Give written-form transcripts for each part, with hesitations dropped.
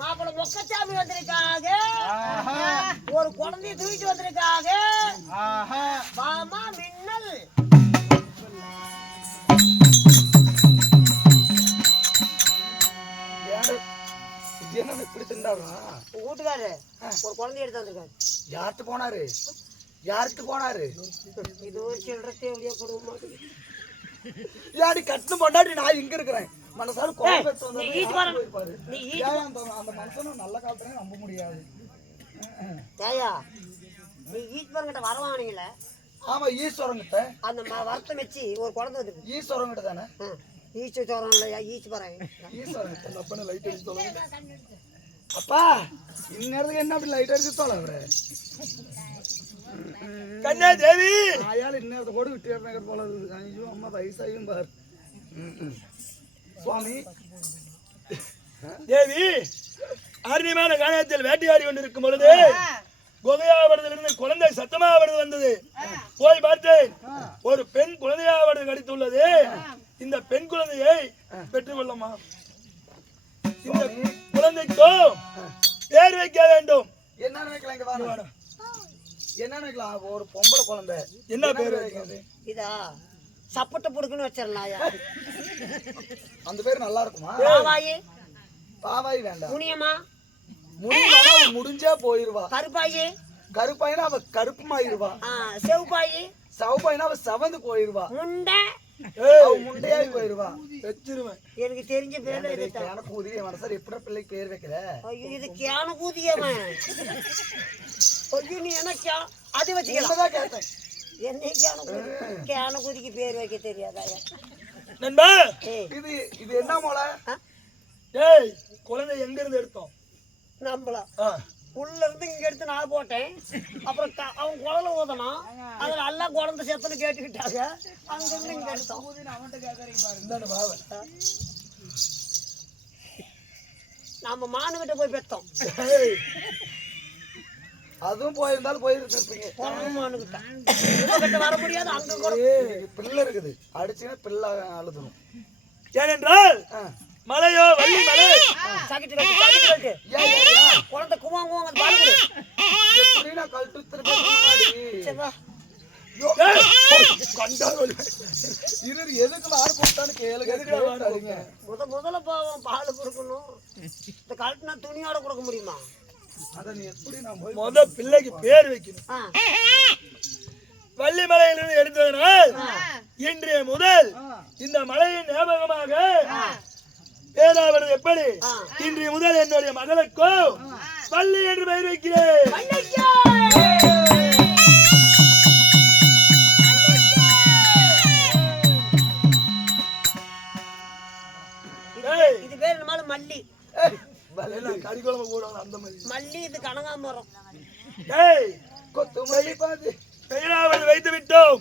மாப்பிள்ள மொக்கச்சாமி வந்திருக்காங்க, ஒரு குழந்தைய தூக்கிட்டு வந்திருக்காங்க. மாமா மின்னல் இப்படி திண்டாடா வீட்டுக்காரு ஒரு குழந்தைய எடுத்து வந்திருக்காரு. யார்கிட்ட போனாரு? யார்கிட்ட போனாரு? இது ஒரு சில்லறத்தை எப்படியா கொடுக்க யாரு கட்டு பொண்டாட்டி நான் இங்க இருக்கிறேன். மனசால அந்த மனுஷனும் நல்ல காலத்துல நம்ப முடியாது. நீ ஈஸ்வரங்கிட்ட வரவானீங்கள? ஆமா, ஈஸ்வரங்கிட்ட அந்த வரத்தை வச்சு ஒரு குழந்தை வந்து ஈஸ்வரங்கிட்ட தானே. ஈஸ்வரம் இல்லையா? ஈஸ்வரன் ஈஸ்வரன் அப்பன்னு லைட் அடிச்சு சொல்லுங்க. அப்பா இந்நேரத்துக்கு என்ன அப்படி லைட் அடிச்சு சொல்ல அவரு? கன்யா தேவி ஆயால இந்நேரத்தை கூட விட்டு போல இருக்குது. ஐயோ அம்மா வயசாயும் பாரு. சுவாமி தேவி அருமையான காணத்தில் வேட்டையாடி கொண்டிருக்கும் பொழுது குகையாவரத்திலிருந்து குழந்தை சத்தமாவது வந்தது. போய் பார்த்தேன், ஒரு பெண் குழந்தையாவது கடித்துள்ளது. இந்த பெண் குழந்தையை பெற்றுக் கொள்ளமா? இந்த குழந்தைக்கும் பேர் வைக்க வேண்டும். என்ன வைக்கலாம்? இங்க வாங்க. என்ன வைக்கலாம்? ஒரு பொம்பளை குழந்தை என்ன பேர் வைக்கிறது? இதா சப்பட்ட புடுக்குன்னு வச்சிடலாயா? அந்த பேர் நல்லா இருக்குமா? பாவாயி பாவாயி வேண்டாம். முனியம்மா முடியலனா முடிஞ்சே போயிருவா. கருப்பாயி கருப்பாயினா அவ கருப்புமாயிருவா. செவப்பாயி செவப்பாயினா அவ செவந்து போயிருவா. முண்டை முண்டையாயி போயிருவா. வச்சிருவேன். எனக்கு தெரிஞ்ச பேரு இது. கேன கூதிய மனசர் எப்படி பிள்ளைக்கு பேர் வைக்கிற? ஐயோ இது கேன கூதியவன். ஐயோ நீ என்ன அது வச்சுக்கலாம் கேட்டேன். என்ன கேன கூதிக்கு பேர் வைக்க தெரியாதாயா? நண்பா இது இது என்ன மோளை? ஏய் குழந்தை எங்க இருந்து எடுத்தோம்? நம்மளா உள்ள இருந்து இங்க எடுத்து நான் போட்டேன். அப்புறம் அவன் குழந்தை ஊதனான், அதுல எல்லாம் குழந்தை செத்துன்னு கேட்டுக்கிட்டாங்க. அங்க இருந்து இங்க எடுத்தோம். நம்ம மானுகிட்ட போய் பெத்தோம். அதுவும் போயிருந்தாலும் போயிருப்பீங்க. மானுகிட்ட வர முடியாது. அங்க கூட பிள்ளை இருக்குது, அடிச்சுன்னா பிள்ளை அழுதுணும். ஏனென்றால் மலையோ வள்ளி மலை சாக்கிட்டு கட்டு குழந்தை குவாங்குவாங்க பாருங்க. எப்படின்னா கல்ட்டு எதுக்கு ஆறு கொடுத்தான்னு கேளுங்க. முதல்ல பாவம் பால் கொடுக்கணும். இந்த கல்ட்டுனா துணியோட கொடுக்க முடியுமா? அத நீ எப்படி முத பிள்ளைக்கு பேர் வைக்கணும். வள்ளி மலையிலிருந்து எடுத்ததனால் இன்றைய முதல் இந்த மலையின் ஞாபகமாக பேராவது எப்படி இன்றைய முதல் என்னுடைய மகளுக்கும் வள்ளி என்று பெயர் வைக்கிறேன். இது பேர் நம்மளால மல்லி. கறிக்குழம்பு போடுவாங்க அந்த மாதிரி மல்லி. இது கனகாமரம். பெயராவது வைத்து விட்டோம்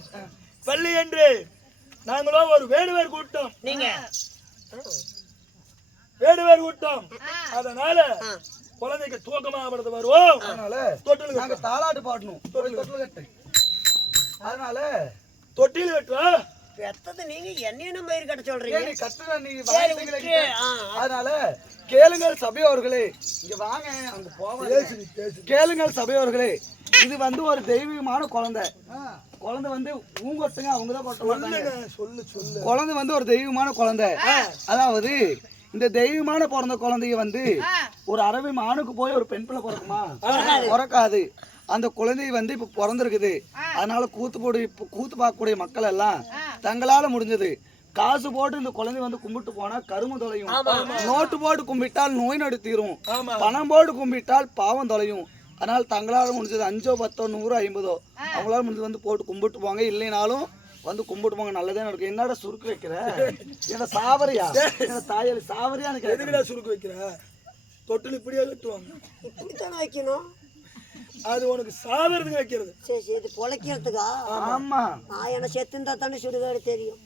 வள்ளி என்று. நாங்களோ ஒரு வேடுவர் கூட்டம். நீங்க வேடுவர் கூட்டம். அதனால குழந்தைக்கு தூக்கமாக வருவோம். அதனால தொட்டில் நாங்க தாலாட்டு பாடணும். தொட்டில் கட்டு. அதனால தொட்டில் கட்டுறோம். பெத்தது நீங்க என்ன பயிர் கட்ட சொல்றீங்க? கட்டுற நீ. அதனால கேளுங்கள் சபையோர்களே, இங்க வாங்க. அங்க போவாங்க. கேளுங்கள் சபையோர்களே, இது வந்து ஒரு தெய்வீகமான குழந்தை. குழந்தை வந்து ஊங்கொட்டுங்க, அவங்கதான் கொட்ட மாட்டாங்க. சொல்லு சொல்லு. குழந்தை வந்து ஒரு தெய்வீகமான குழந்தை. அதாவது இந்த தெய்வமான பிறந்த குழந்தைய வந்து ஒரு அரபி மானுக்கு போய் ஒரு பெண் பிள்ளை பிறக்குமா? பிறக்காது. அந்த குழந்தை வந்து இப்ப பிறந்திருக்குது. அதனால கூத்து பார்க்கக்கூடிய மக்கள் எல்லாம் தங்களால முடிஞ்சது காசு போட்டு இந்த குழந்தை வந்து கும்பிட்டு போனா கரும தொலையும். நோட்டு போட்டு கும்பிட்டால் நோய் நொடி தீரும். பணம் போட்டு கும்பிட்டால் பாவம் தொலையும். அதனால தங்களால முடிஞ்சது 5, 10, 100, 50 அவங்களால முடிஞ்சது வந்து போட்டு கும்பிட்டு போங்க. இல்லைனாலும் வந்து கும்பிட்டு போங்க, நல்லதே நடக்கும். என்னடா சுருக்கு வைக்கிற? என்ன சாவரியா? என்ன தாயாளி சாவரியா? எதுக்குடா சுருக்கு வைக்கிற? தொட்டில் இப்படியே கட்டுவாங்க. இப்படித்தானே வைக்கணும். அது உனக்கு சாவறதுக்கு வைக்கிறது. சரி சரி, இது பொழைக்கிறதுக்கா? ஆமா. நான் என்ன செத்துந்தா தானே சுடுகாடு தெரியும்.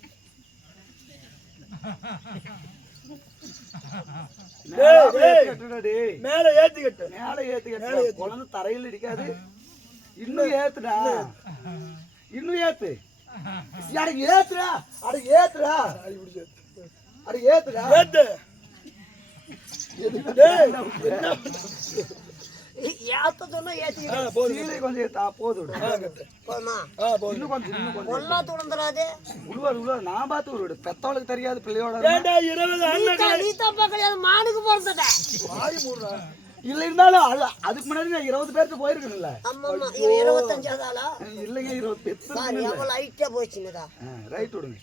மேல ஏத்தி கட்டு. மேல ஏத்தி கட்டு. குழந்தை தரையில் இடிக்காது. இன்னும் ஏத்துடா, இன்னும் ஏத்து. ஏத்துடா, அட ஏத்துடா, அட ஏத்துடா, ஏத்து. ஏத்த சொன்னா ஏத்தி கீழே கொஞ்சம் போது விடு. போதுமா இன்னும் கொஞ்சம் ஒல்லா துணந்துடாதே உழுவாது நான் பார்த்து விடு. பெத்தவளுக்கு தெரியாது பிள்ளையோட ஏண்டா 20 அண்ணன் நீ தப்பா கிடையாது மானுக்கு பிறந்தட வாய் மூடுறா. இல்ல இருந்தாலும் அதுக்கு முன்னாடி நான் 20 பேருக்கு போயிருக்கணும்ல. ஆமா 25 ஆளா இல்லைங்க 20 பேருக்கு. பாரு எவ்வளவு லைட்டா போச்சுங்கடா ரைட் விடுங்க.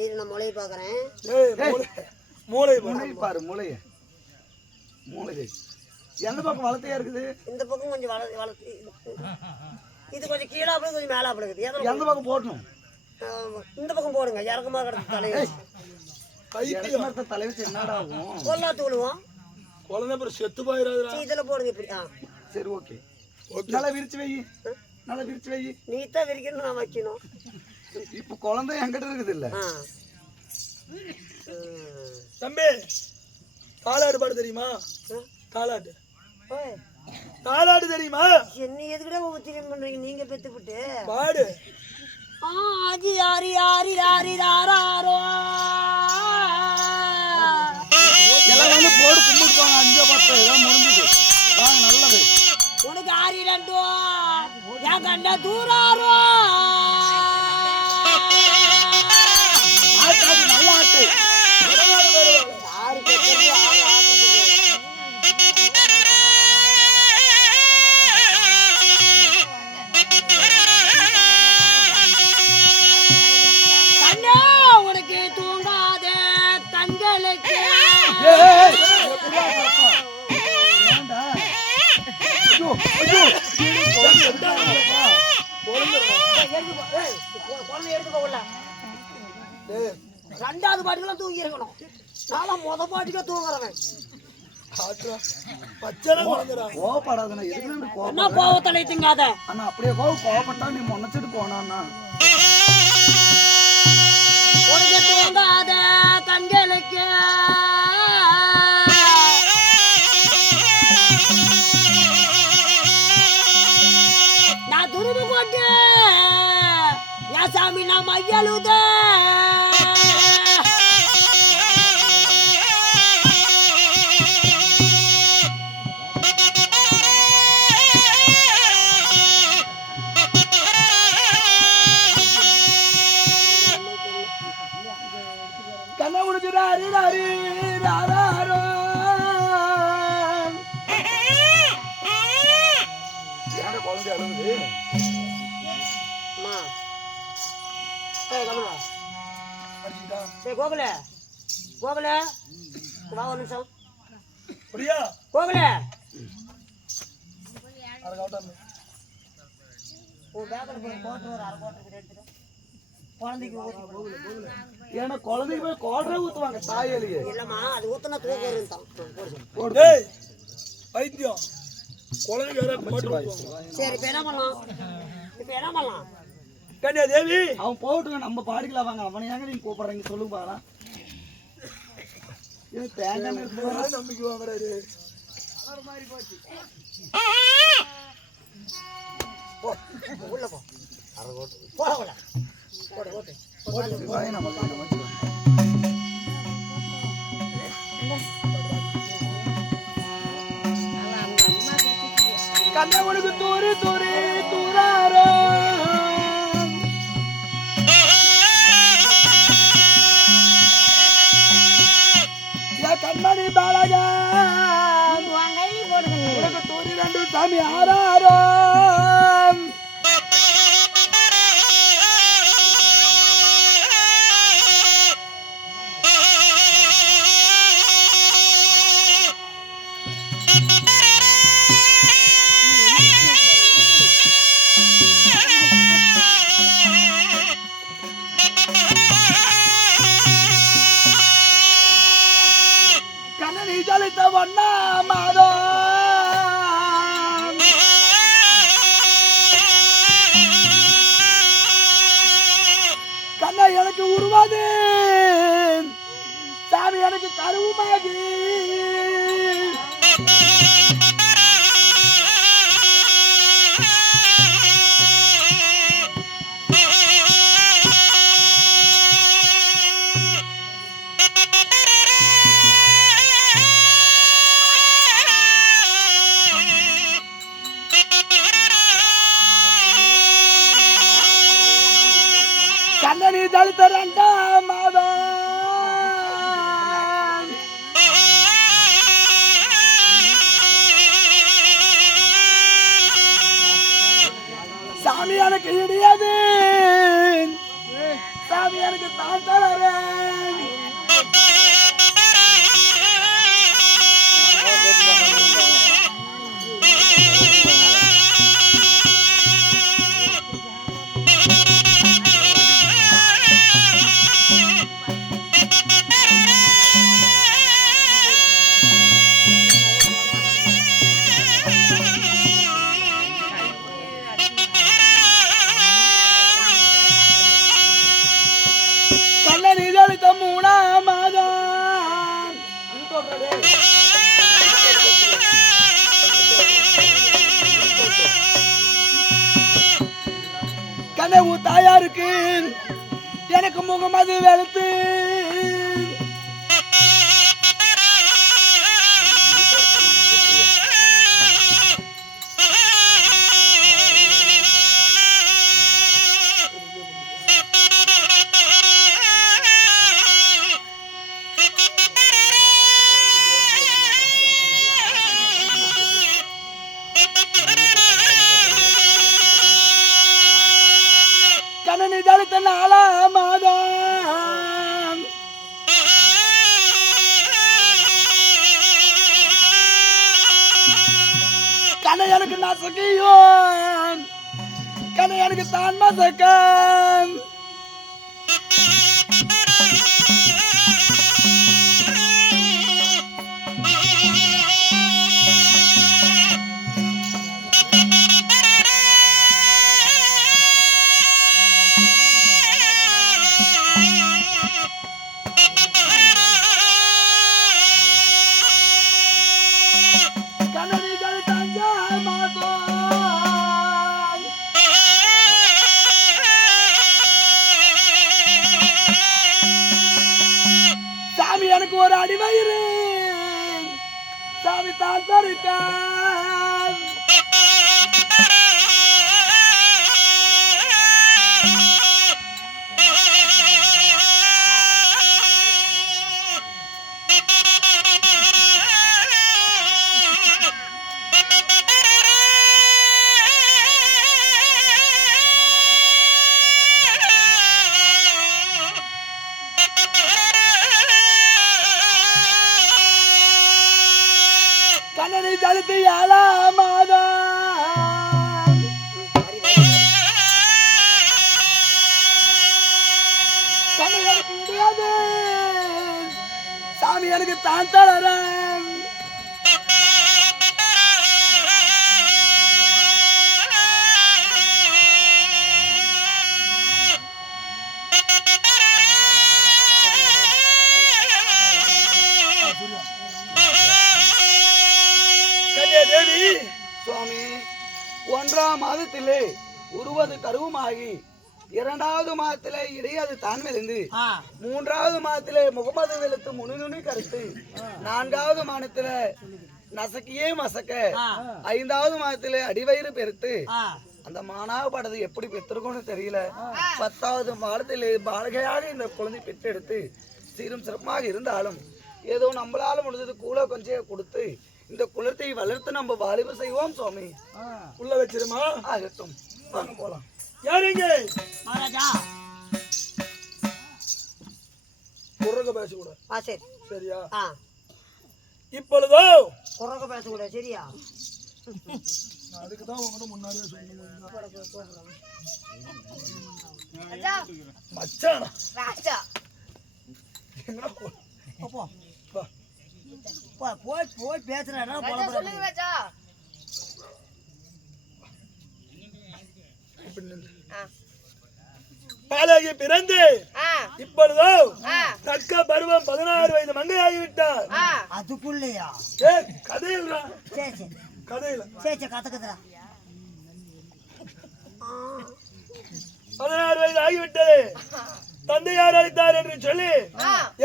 இது நான் மொழி பாக்குறேன் மூளை மூளை பாரு மூளைய மூளை எந்த பக்கம் வளர்த்தையா இருக்குது? இந்த பக்கம் கொஞ்சம் வளர்த்து இது கொஞ்சம் கீழே அப்படி கொஞ்சம் மேலே அப்படி இருக்குது எந்த பக்கம் போடணும்? இந்த பக்கம் போடுங்க இறக்கமா கிடக்கு தலையை தலைவச்சு என்னடா ஆகும்? கொல்லாத்து விழுவோம் குழந்தை அப்புறம் செத்து போயிடாதுடா. இதுல போடுங்க இப்படி சரி ஓகே. நல்லா விரிச்சு வை. நல்லா விரிச்சு வை. நீ தான் விரிக்கணும் நான் வைக்கணும். இப்ப குழந்தை என்கிட்ட இருக்குது இல்ல. தம்பி தாலாட்டு பாடு தெரியுமா? தாலாட்டு தாலாட்டு தெரியுமா? என்ன எதுக்கிட்ட உத்திரம் பண்றீங்க நீங்க பெத்துக்கிட்டு பாடு. ஆதி ஆரி ஆரி ஆரி ராரோ எல்லாம் வந்து போடு கும்பிட்டு போங்க. 5 10 எல்லாம் முடிஞ்சுது. வாங்க நல்லது. உனக்கு ஆரி ரெண்டோ என் கண்ண தூராரோ ஆட்டு நல்ல ஆட்டு. உனக்கு தூங்காத கண்களுக்கு ரெண்டாவது பாட்டுக்கெல்லாம் தூங்கி இருக்கணும். நானும் பாட்டுக்கே தூங்குறவன். கோவப்படாதண்ணா. என்ன கோவத்தலை திங்காத அண்ணா அப்படியே கோவப்பட்டா நீ முனைச்சிட்டு போனான்னா உனக்கு தூங்காத கண்களுக்கு நான் துரும்பு கொண்டு என் சாமி நான் மையலுத குழந்தை அழுகுது. கோகுல கோகுல வா ஒரு நிமிஷம் புரியா? கோகுல ஏன்னா குழந்தைக்கு போய் கோட்டரை ஊத்துவாங்க தாயலியே. இல்லம்மா அது ஊத்துனா தூக்கம் வரும். வைத்தியம் குழந்தைக்கு வேற போட்டு. சரி இப்ப என்ன பண்ணலாம்? இப்ப என்ன பண்ணலாம்? கன்யா தேவி அவன் போட்டுங்க நம்ம பாடிக்கலாம் வாங்க. அவனை ஏங்க நீங்க கூப்பிடுறீங்க சொல்லுங்க பாக்கலாம். இது தேங்காய் நம்பிக்கை வாங்குறாரு. உள்ள போ போட போட போட்டு கண்ண உனக்கு தூரு தூரு தூராரோ கண்மணி பாலகா உனக்கு தூரி 2 சாமி ஆறாரோ கண்ணா எனக்கு உருவாது சாமி எனக்கு கருவுமாது அடுத்த 2ஆம் மாதம் சாமி எனக்கு இடியாது, சாமி எனக்கு தான் தரேன். கல்லறிதழுத்த 3ஆம் மாதம் கனவு தாயாருக்கு எனக்கு முகமது வெளுத்து கண்ணனை தடுத்த 4ஆம் மாதம் கண்ணை எனக்கு நசக்கியோன், கண்ணை எனக்கு தான் மசக்கன். சாமி எனக்கு ஒரு அடிவயிறு, சாமி தான் தருக்கான். கண்ணனை தடுத்து 7ஆம் மாதம் கண்ணை எனக்கு முடியாது, சாமி எனக்கு தான் தரேன். தேவி சுவாமி 1ஆம் மாதத்திலே உருவது கருவுமாகி 2வது மாதத்திலே இடையாது தான் விழுந்து 3வது மாதத்திலே முகமது வெளுத்து முனி கருத்து 4வது மாதத்திலே நசக்கியே மசக்க 5வது மாதத்திலே அடிவயிறு பெருத்து அந்த மானாவ படத்தை எப்படி பெற்றிருக்கோன்னு தெரியல. 10வது மாதத்திலே பாலகையாக இந்த குழந்தை பெற்றெடுத்து சீரும் சிறப்பாக இருந்தாலும் ஏதோ நம்மளால முடிஞ்சது கூட கொஞ்சம் கொடுத்து இந்த குலத்தை வளர்த்து நம்ம வாலிப செய்வோம் சுவாமி. உள்ள வச்சிருமா? ஆகட்டும், வாங்க போலாம். யாருங்க மகாராஜா? குரங்க பேசக்கூட. சரி சரியா? இப்பொழுதோ குரங்க பேசக்கூட. சரியா? அதுக்குதான் உங்ககிட்ட முன்னாடியே சொன்னேன். மச்சானா ராஜா என்ன அப்போ போய் போய் பேசுறா. பாலகி பிறந்து இப்பொழுதோ தக்க பருவம் 16 வயது மங்கையாகிவிட்டார். அதுக்குள்ளயா? கதையில் கதையில கத்துக்குதுரா. 16 வயது ஆகிவிட்டது. தந்தையார் அழைத்தார் என்று சொல்லி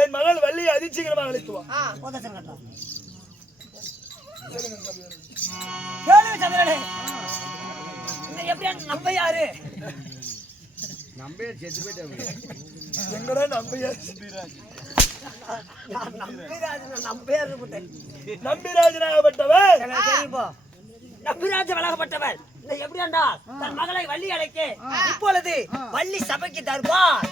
என் மகள் வள்ளியை அதிசீக்கிரமாக அழைத்துவான். நம்ம யாரு? எங்கடா நம்பியா நான் நம்பிராஜன் நம்பேற்பட்டேன். நம்பிராஜனாகப்பட்டவர் எனக்கு தெரியும்போ. நம்பிராஜ வழங்கப்பட்டவர் இந்த எப்படியாண்டா தன் மகளை வள்ளி அழைக்க இப்பொழுது வள்ளி சபைக்கு தருவார்.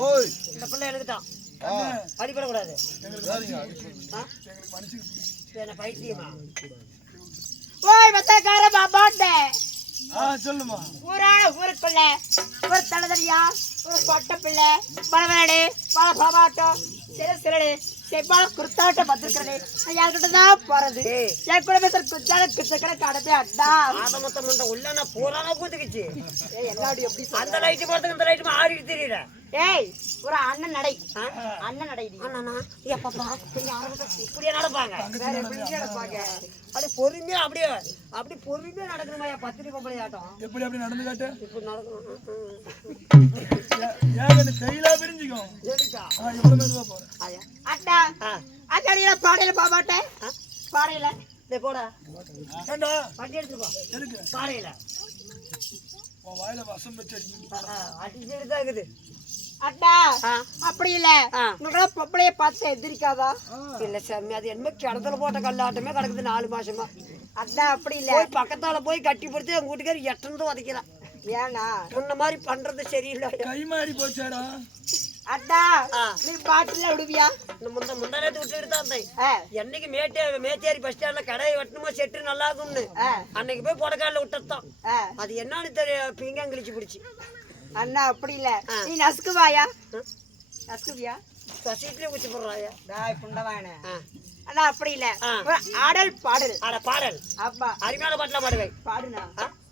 ஓய் இந்த பிள்ளை எனக்கு தான் அடிபடக்கூடாது. என்ன பைத்தியமா? ஓய் மத்தக்கார பாபாட்டே சொல்லுமா. ஊரான ஊருக்குள்ள ஒரு தலதரியா ஒரு பொட்ட பிள்ளை பலவனடு பல பாபாட்டம் சிறடு செப்பால குர்த்தாட்டம் பத்திருக்கிறது. யார்கிட்ட தான் போறது? என் கூட பேசுற குச்சால குச்சக்கடை கடப்பே அட்டா ஆதமத்த முண்டை உள்ள நான் போறானா கூத்துக்குச்சு. எல்லாரும் எப்படி அந்த லைட்டு போறதுக்கு இந்த லைட்டு ஆடிட்டு தெரியல. ஏய் ஒரு அண்ணன் நடை அண்ணன் நடை அண்ணா எப்பப்பா இப்படியே நடப்பாங்க. வேற எப்படி நடப்பாங்க? அப்படியே பொறுமையா அப்படியே பொறுமையா நடக்கணுமா? பத்திரி பொம்பளை ஆட்டம் எப்படி அப்படி நடந்து காட்டு. இப்படி நடக்கணும். ஏன் கையில பிரிஞ்சுக்கும். எதுக்கா? இவ்வளவு மெதுவா போறேன். அட்டா அக்கடியில பாடையில பாபாட்டே பாடையில போடா ஏண்டா வண்டி எடுத்துட்டு போ. எதுக்கு பாடையில உன் வாயில வசம் வச்சு அடிக்கணும். அடிச்சுட்டு தான் இருக்குது. அட்டா அப்படி இல்ல உங்களோட பொம்பளைய பார்த்து எதிர்க்காதா? இல்ல சாமி, அது என்ன கிணத்துல போட்ட கல்லாட்டமே கிடக்குது 4 மாசமா. அட்டா அப்படி இல்ல போய் பக்கத்தால போய் கட்டி பிடிச்சி எங்க வீட்டுக்காரி எட்டந்து உதைக்கிறான். ஏனா முன்ன மாதிரி பண்றது சரியில்லை. கை மாறி போச்சாடா. அட்டா நீ பாட்டுல விடுவியா? முந்தா நேரத்து விட்டுட்டு தான் இருந்தேன். என்னைக்கு மேச்சேரி பஸ் ஸ்டாண்ட்ல கடையை வெட்டணுமோ செட்டு நல்லா இருக்கும்னு அன்னைக்கு போய் கொடைக்கால விட்டதான். அது என்னன்னு தெரியும், பிங்காங்கிழிச்சு பிடிச்சி. அண்ணா அப்படி இல்ல நீ நசுக்குவாயா? நசுக்குவியா? சீட்லயே குச்சி போடுறாயா? டாய் புண்டவானே. அண்ணா அப்படி இல்ல ஒரு ஆடல் பாடல். அட பாடல் அப்பா அருமையான பாட்டுல பாடுவேன். பாடுனா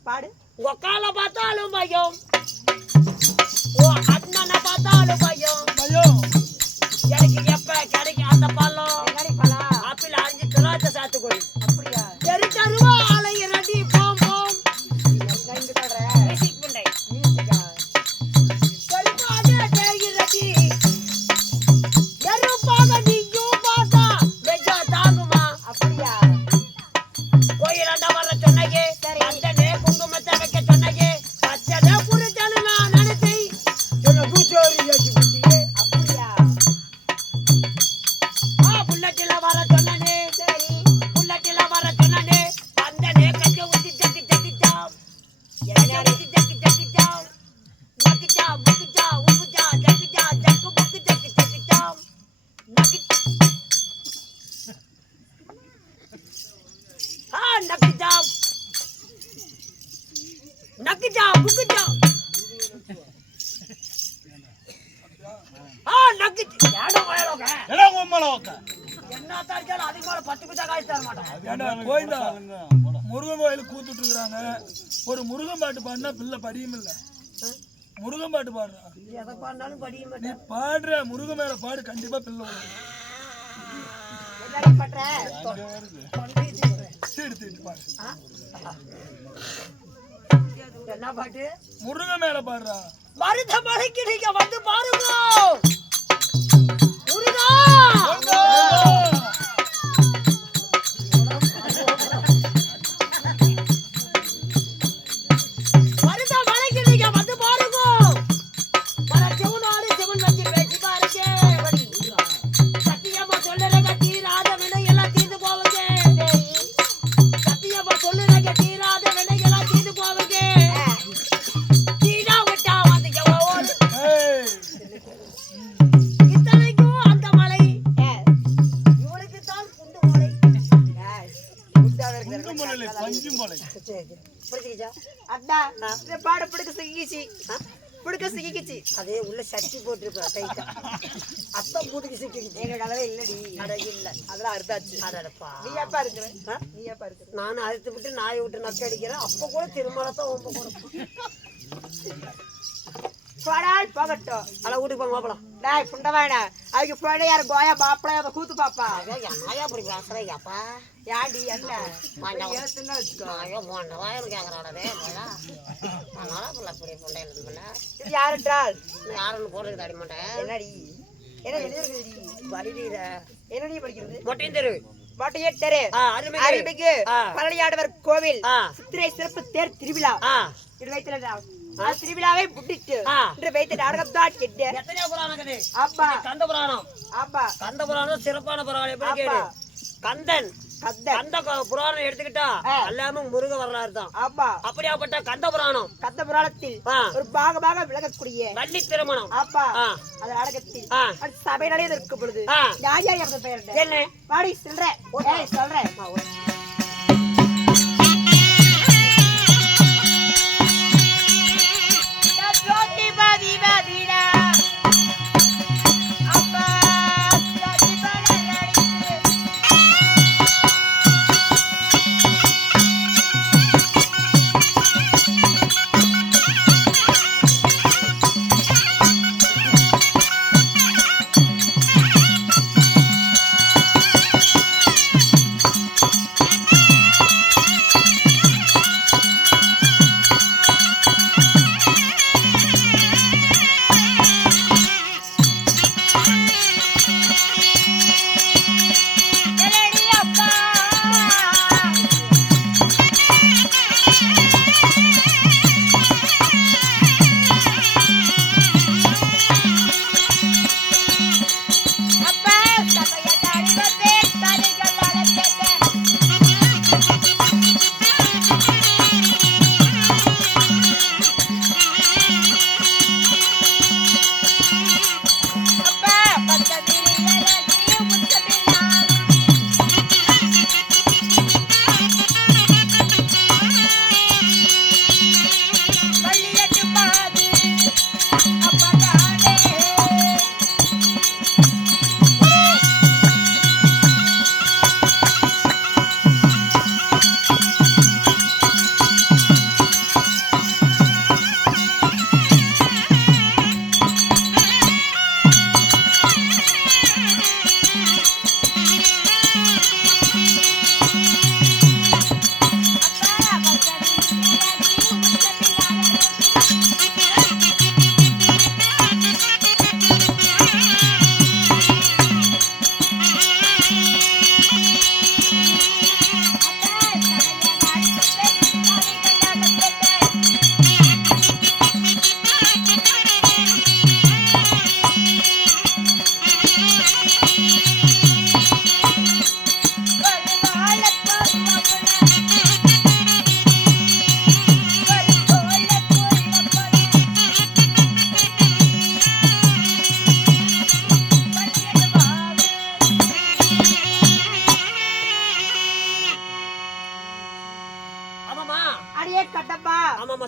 பாடு. உக்கால பார்த்தாலும் பயம், ஓ அண்ணனை பார்த்தாலும் பயம். பயம் எனக்கு எப்ப கிடைக்கும் அந்த பழம்? என்னடி பலா? ஆப்பிள் 5 திராட்சை சாத்துக்குடி. அப்படியா? தெரு தருவா அலைய ரெடி போம் போம். இங்க சொல்ற மியூசிக் பண்டை மியூசிக்கா? தெருவாக தேய்கிறடி எருப்பாக நீயும் பார்த்தா வெஜா தாங்குமா? அப்படியா? கோயிலாண்ட வர சொன்னகே அந்தனே குங்குமத்தை வைக்க சொன்னகே பச்சனை புரிச்சனு நான் நினைச்சேன். என்ன பூசோரி ஏசி புட்டியே. அப்படியா? புல்லட்டில வர சொன்னனே, சரி புல்லட்டில வர சொன்னனே அந்தனே கஞ்ச ஊத்தி ஜக்கி ஜக்கிச்சாம். என்ன ஊத்தி ஜக்கி ஜக்கிச்சாம். நக்கிச்சா புக்குச்சா உப்புச்சா ஜக்கிச்சா ஜக்கு புக்கு ஜக்கி ஜக்கிச்சாம். நக்கிச்சா நக்கிச்சா புக்குச்சா நக்கிச்சு ஏடா வயலோக ஏடா உம்மலோக்க. என்ன தாச்சாலும் அதுக்கு மேல 10 பைசா காசு தர மாட்டான். ஏண்டா கோயிலா முருகன் கோயிலுக்கு கூத்துட்டு இருக்காங்க. ஒரு முருகன் பாட்டு பாடினா பிள்ளை படியும் இல்ல. முருகன் பாட்டு பாடுறா. எதை பாடினாலும் படிக்க நீ மாட்டேன். பாடுற முருகன் மேல பாடு, கண்டிப்பா பிள்ளை வரும். என்னடி பண்ற? எடுத்துட்டு பாடு. என்ன பாட்டு? முருகன் மேல பாடுறா. மருத மலைக்கு நீங்க வந்து பாருங்க. முருகா மருத மலைக்கு நீங்க வந்து பாருங்க. வர சிவனோடு சிவன் வச்சு பேசி பாருங்க. சத்தியமா சொல்லுறங்க தீராத வினை எல்லாம் தீர்ந்து போவங்க. சத்தியமா சொல்லுறங்க தீராத வினை எல்லாம் தீர்ந்து போவங்க. தீனா விட்டா வந்து எவ்வளவு ஏய் இத்தனைக்கும் அந்த மலை இவனுக்கு தான் குண்டு மலை. குண்டு மலை பஞ்சு மலை. புரிஞ்சுக்கிச்சா? அண்ணா இந்த பாட பிடிக்க சிக்கிச்சு. பிடிக்க சிக்கிச்சு. அதே உள்ள சட்டி போட்டுருப்பா டைட்டா. அத்தம் பூட்டுக்கு சிக்கிச்சு. எங்க கலவை இல்லடி. அட இல்ல அதெல்லாம் அறுத்தாச்சு. அடடப்பா. நீ எப்ப இருக்கிற? நீ எப்ப இருக்கிற? நானும் அறுத்து விட்டு நாயை விட்டு நக்க அடிக்கிறேன். அப்ப கூட திருமணத்தான் ஒம்ப கொடுப்போம். போடால் போகட்டும். அட வீட்டுக்கு போங்க மாப்பிளம். டாய் புண்டவானா அவங்க போட யார் கோயா பாப்பளா அதை கூத்து பாப்பா. நாயா அப்படி பேசுறேன் அப்பா. யாடி என்ன ஏத்துன்னா வச்சுக்கோ. நாயோ போன வாயம் கேக்குறாடே. அதனால புள்ள அப்படி புண்டையில புள்ள. இது யாருன்றால் யாருன்னு போடுறது அடி மாட்டேன். என்னடி என்ன எழுதிருக்குடி? வலிடிற என்னடி படிக்கிறது? மொட்டையும் தெரு பாட்டையே தெரு அருள்மிகு பழனியாண்டவர் கோவில் சித்திரை சிறப்பு தேர் திருவிழா இது வைத்திருந்தா திருவிழாவை முட்டிட்டு இன்று வைத்த நாடகம் தான் கேட்டு எத்தனையோ புராணம் கதை. அப்பா கந்த புராணம். அப்பா கந்த புராணம் சிறப்பான புராணம். எப்படி கேடு? கந்தன் கந்த புராணம் எடுத்துக்கிட்டா எல்லாமே முருக வரலாறு தான். ஆமா. அப்படியாப்பட்ட கந்த புராணம், கந்த புராணத்தில் ஒரு பாகமாக விளங்கக்கூடிய வள்ளி திருமணம். ஆமா. அது நாடகத்தில் சபை நடையில் இருக்கும் பொழுது யார் யார் என்ற பெயர் என்ன வாடி சொல்றேன் சொல்றேன்.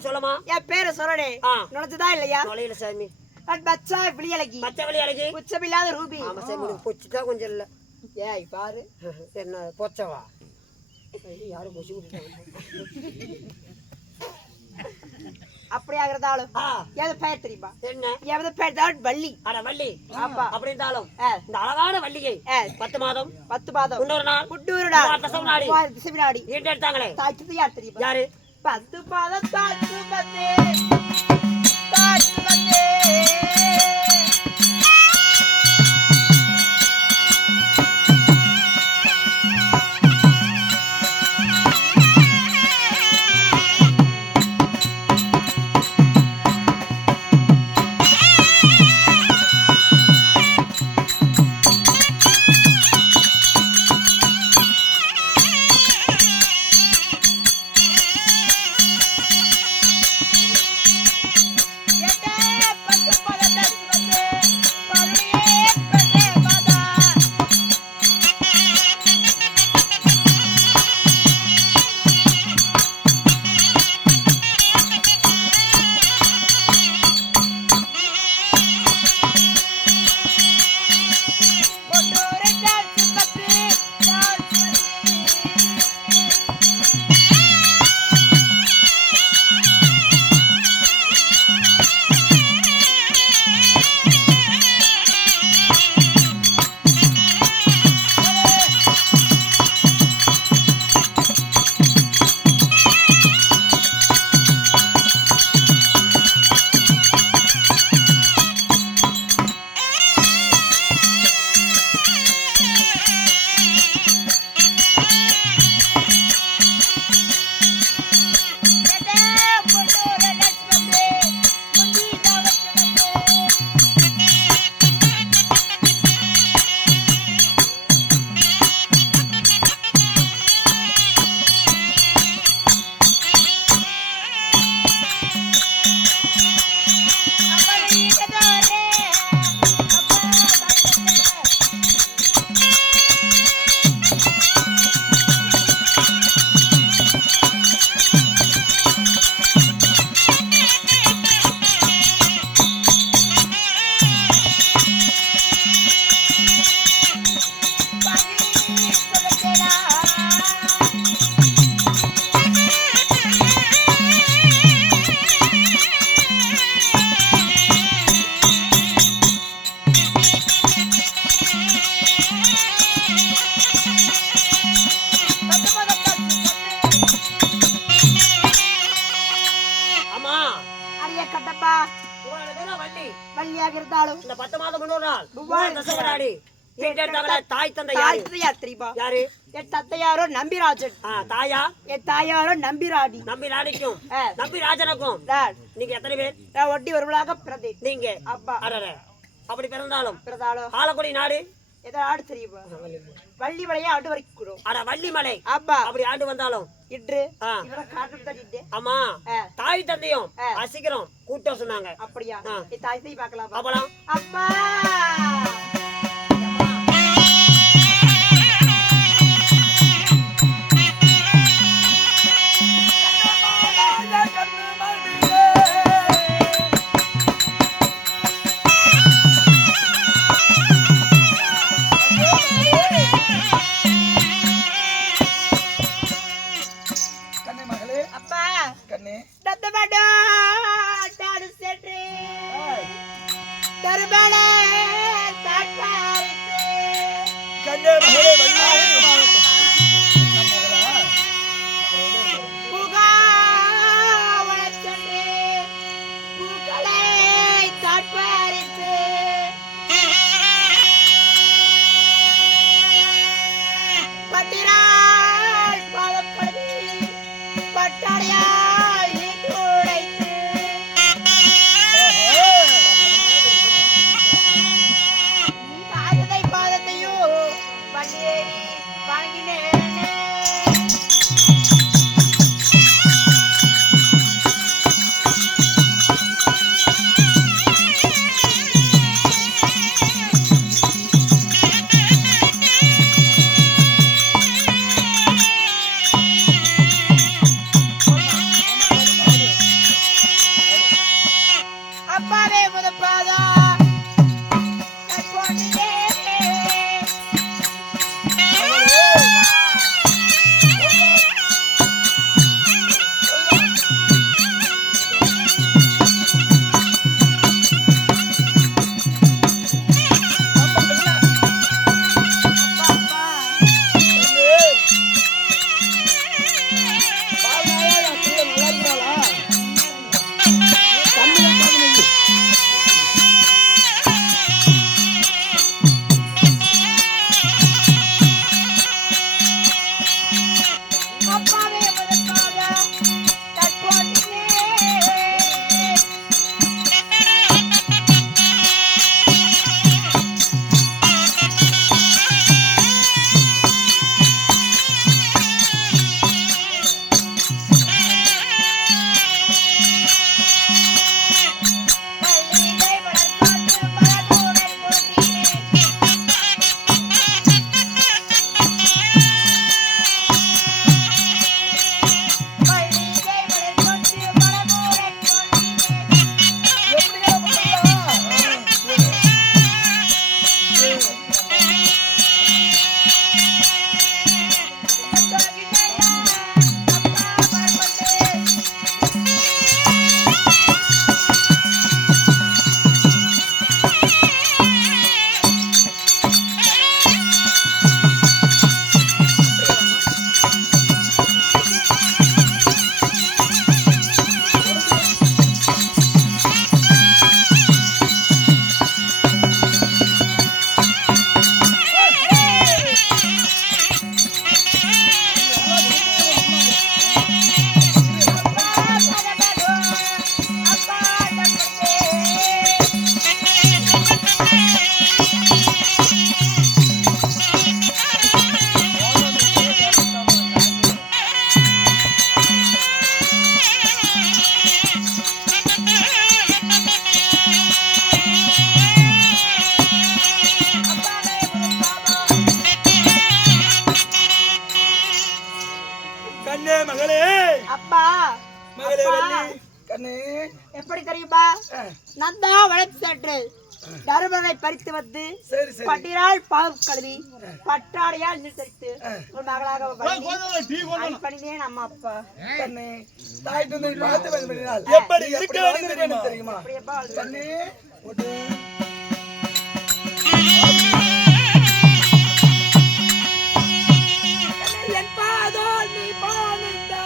சொல்லமா என் பேரு சொல்லனே நுழைச்சதா இல்லையா? நுழையில சாமி. பச்சா விளியலகி பச்சை விளியலகி உச்சமில்லாத ரூபி. ஆமா சாமி பொச்சுதான் கொஞ்சம் இல்ல. ஏய் பாரு என்ன பொச்சவா யாரும் பொச்சு விட்டுட்டாங்க. அப்படியே இருந்தாலும் எது பெயர் தெரியுமா? என்ன எவது பெயர் தான் வள்ளி. அட வள்ளி. ஆமா. அப்படி இருந்தாலும் இந்த அழகான வள்ளியை 10 மாதம் இன்னொரு நாள் திசை வினாடி எடுத்தாங்களே தாய்க்கு யார் தெரியுமா? யாரு? 10 மாதம் தாய்க்கு தாய்க்கு வள்ளியாக இருந்தாலும் இந்த 10 மாதம் முன்னொரு நாள் மூவாயிரம் தசவராடி ஈட்டெடுத்தாங்களே தாய் தந்தை யாரு? யார் தெரியுமா? யாரு? என் தந்தையாரோ நம்பிராஜன், தாயா? என் தாயாரோ நம்பிராணி. நம்பி ராணிக்கும் நம்பி ராஜனுக்கும் நீங்க எத்தனை பேர்? நான் ஒட்டி ஒருவளாக பிறந்தேன். நீங்க அப்பா அரே அப்படி பிறந்தாலும் பிறந்தாலும் ஆலக்குடி நாடு ஏதோ ஆடு தெரியுமா? வள்ளி மலையை ஆண்டு வரைக்கும் அட வள்ளிமலை அப்பா அப்படி ஆண்டு வந்தாலும் இன்று ஆ. இவரை காட்டு தட்டிட்டு ஆமா தாய் தந்தையும் அசிக்கிறோம் கூட்டம் சொன்னாங்க. அப்படியா? என் தாய் தந்தை பார்க்கலாம் அப்பலாம் அப்பா. கண்ணே மகளே, அப்பா கண்ணே தத்தமடா தாடு சென்று தருமலே தாட்பாரித்து கண்ணே மகளே வள்ளி புகாவளச் சென்று பூக்களை தாட்பாரித்து பத்திரால் பாதக்கழுவி பட்டாடையால் நீட்டு உடைத்து தாயதை பாதத்தையும் பள்ளியேறி வாங்கினேனே. அப்பாவே முதப்பாதா கற்போட்டிலே அப்பாவே முதப்பாதா கற்போட்டிலே பள்ளியை வளர்க்காட்டு பலகோடல் போட்டினே பள்ளியை வளர்க்காட்டு பலகோடல் போட்டினே எப்படியா பண்ணலாம்? கண்ணே மகளே அப்பா மகளே அப்பா, வள்ளி கண்ணே எப்படி தெரியுமா? நந்தா வளர்ச்சி சென்று தருமனை பறித்து வந்து சரி சரி பட்டிரால் பாவம் கழுவி பட்டாடையால் நிறுத்தரித்து ஒரு மகளாக பண்ணினேன் அம்மா அப்பா. கண்ணே தாய் தந்தை பார்த்து வந்து பண்ணினால் எப்படி இருக்க வேண்டும் தெரியுமா? தெரியுமா? அப்படியேப்பா கண்ணே ஒரு என் பாதம் நீ பாவித்தாய்.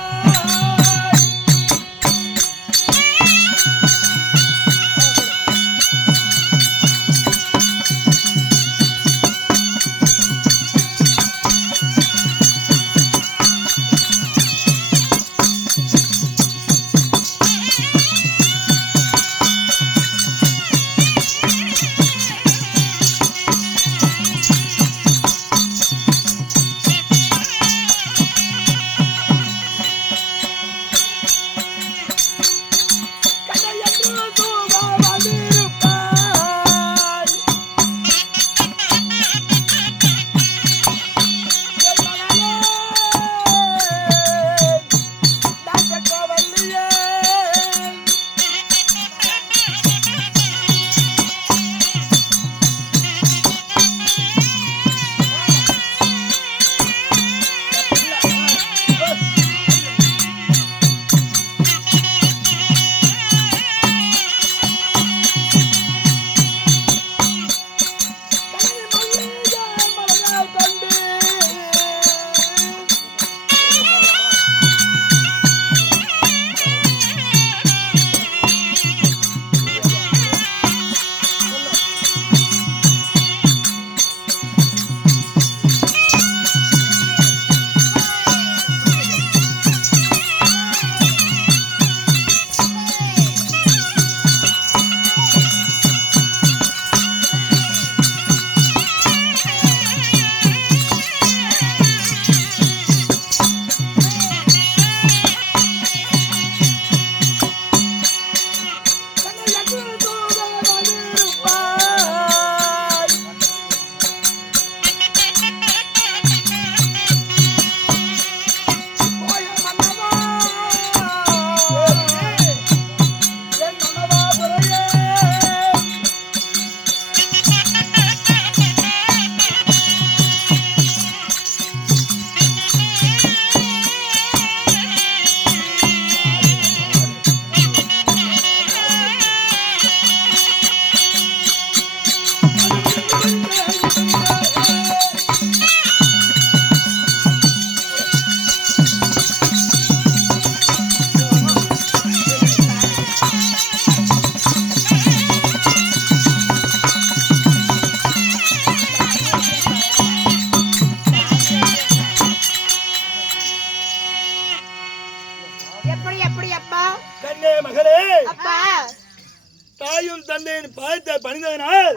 பாதத்தை பணிந்ததனால்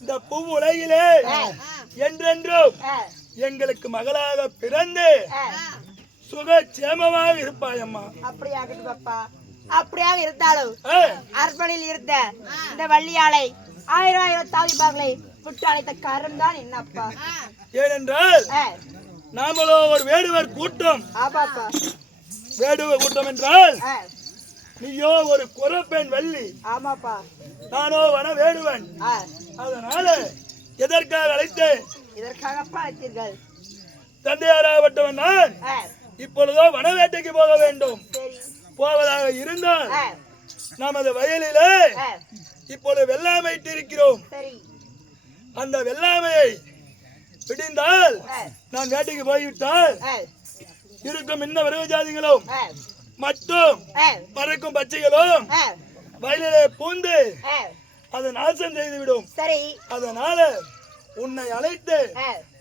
இந்த பூ உலகிலே என்றென்றும் எங்களுக்கு மகளாக பிறந்து சுகச்சேமமாக இருப்பாய் அம்மா. அப்படியாகட்டும் பாப்பா. அப்படியாக இருந்தாலும் அரண்மனையில் இருந்த இந்த வள்ளியாளை 1000 தாவிபார்களை விட்டு அழைத்த காரணம் தான் என்னப்பா? ஏனென்றால் நாமளோ ஒரு வேடுவர் கூட்டம். ஆமாப்பா. வேடுவர் கூட்டம் என்றால் நீயோ ஒரு குறப்பெண் வள்ளி. ஆமாப்பா. நானோ வன வேடுவன். அதனால எதற்காக அழைத்தேன்? இதற்காகப்பா அழைத்தீர்கள். தந்தையாராகப்பட்டவன் நான் இப்பொழுதோ வனவேட்டைக்கு போக வேண்டும். போவதாக இருந்தால் நமது வயலிலே இப்பொழுது வெள்ளாமை இருக்கிறோம். அந்த வெள்ளாமையை பிடிந்தால் நான் வேட்டைக்கு போய்விட்டால் இருக்கும் இன்ன விரைவு ஜாதிகளும் மற்றும் பறக்கும் பச்சைகளும் வயலிலே பூந்து அதை நாசம் செய்துவிடும். அதனால உன்னை அழைத்து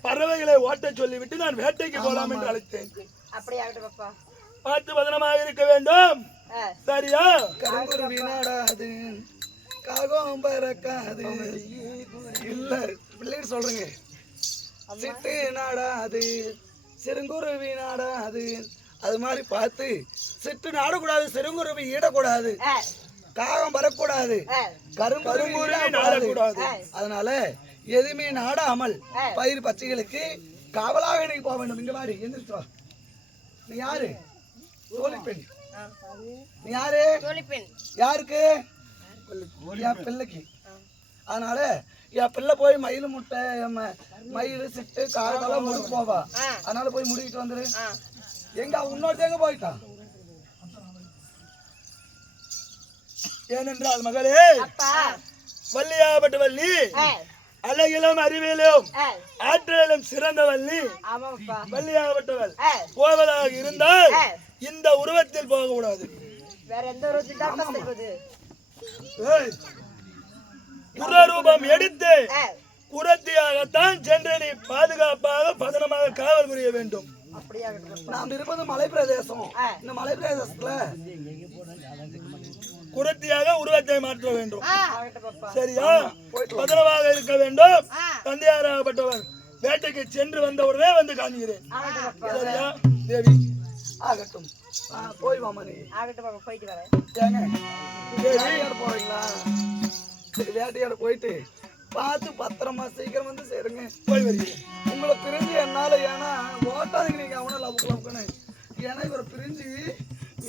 பறவைகளை ஓட்ட சொல்லிவிட்டு நான் வேட்டைக்கு போலாம் என்று அழைத்தேன். பார்த்து பதனமாக இருக்க வேண்டும். சரியா? கருங்குருவி நாடாது காகம் பறக்காது இல்ல பிள்ளைங்க சொல்றீங்க. சிட்டு நாடாது சிறுங்குருவி நாடாது அது மாதிரி பார்த்து சிட்டு நாடக்கூடாது, சிறுங்குருவி ஈடக்கூடாது, காகம் பறக்கூடாது, கருங்குருவி நாடக்கூடாது. அதனால எதுவுமே நாடாமல் பயிர் பச்சைகளுக்கு காவலாக இன்னைக்கு போக வேண்டும். இங்க மாதிரி எந்திரிச்சு. நீ யாரு? தோழிப்பெண். நீ யாரு? யாருக்கு? என் பிள்ளைக்கு. அதனால என் பிள்ளை போய் மயில் முட்டை மயில் சிட்டு காலெல்லாம் முடிக்க போவா. அதனால போய் முடிக்கிட்டு வந்துரு. எங்க உன்னோட எங்க போயிட்டான்? ஏனென்றால் மகளே வள்ளியாகப்பட்ட வள்ளி அழகிலும் அறிவிலும் ஆற்றலிலும் சிறந்த வள்ளி வள்ளியாகப்பட்டவள். போவதாக இருந்தால் இந்த உருவத்தில் போக கூடாது. வேற எந்த உருவத்தில் தான் செல்வது? புறரூபம் எடுத்து புறத்தியாகத்தான் சென்று நீ பாதுகாப்பாக பதனமாக காவல் புரிய வேண்டும். நாம் இருப்பது மலை பிரதேசம். இந்த மலை பிரதேசத்துல குரத்தியாக உருவத்தை மாற்ற வேண்டும். சரியா? பதனமாக இருக்க வேண்டும். தந்தையாராகப்பட்டவர் வேட்டைக்கு சென்று வந்தவுடனே வந்து காண்கிறேன். சரியா தேவி? ஆகட்டும். போய் வாமா நீ. போயிட்டு வரேன். வேட்டையாட போறீங்களா? சரி, வேட்டையாட போயிட்டு பார்த்து பத்திரமா சீக்கிரம் வந்து சேருங்க. போய் வருகிறேன். உங்களை பிரிஞ்சு என்னால ஏன்னா ஓட்டாதீங்க நீங்க அவனை லவுக்கணும்னு. ஏன்னா இவரை பிரிஞ்சு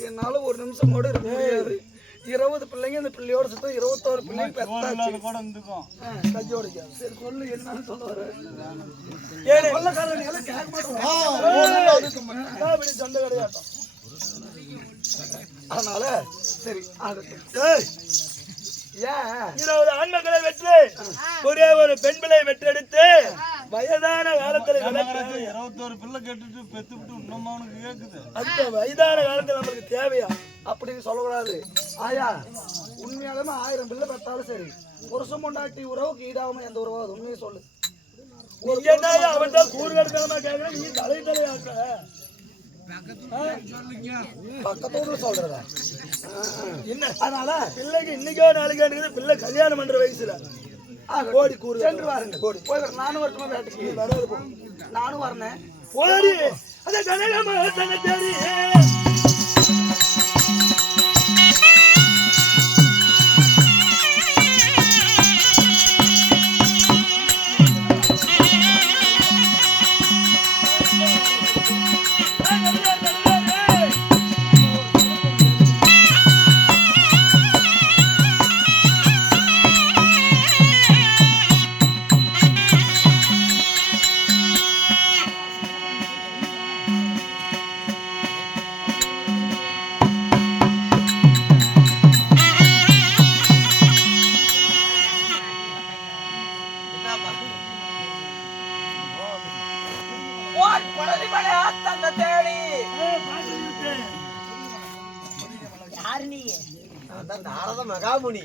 என்னால ஒரு நிமிஷம் கூட இருக்க முடியாது. 20 பிள்ளைங்க இந்த பிள்ளையோட சுத்தம் 21 பிள்ளைங்க பெத்தாச்சு. கையோட சரி சொல்லு என்னன்னு சொல்லுவாரு. கொள்ளக்காரன் கேட்க மாட்டோம். சண்டை கிடையாட்டம். அதனால சரி ஆகட்டும். 20 ஆண்மக்களை வெற்று ஒரே ஒரு பெண் பிள்ளை வெற்றெடுத்து வயதான காலத்துல 21 பிள்ளை கேட்டுட்டு பெத்து விட்டு இன்னும் கேக்குது. அந்த வயதான காலத்துல நமக்கு தேவையா? அப்படின்னு சொல்லக்கூடாது. ஆயா உண்மையாலுமே 1000 பிள்ளை பெற்றாலும் சரி புருஷன் பொண்டாட்டி உறவுக்கு ஈடாகாம எந்த உறவோ அது உண்மையை சொல்லு. அவன் தான் கூறுகட்டமா கேட்கற நீ தலையாக்க பக்கத்தோடு சொல்றதா என்ன? அதனால பிள்ளைக்கு இன்னைக்கோ நாளைக்கு பிள்ளை கல்யாணம் பண்ற வயசுல கோடி கூறு சென்று வாருங்க. கோடி போய் நானும் வருஷமா வேட்டைக்கு வராது போ. நானும் வரேன். போடி அத கனகமா தனதேரி நாரத மகாமுனி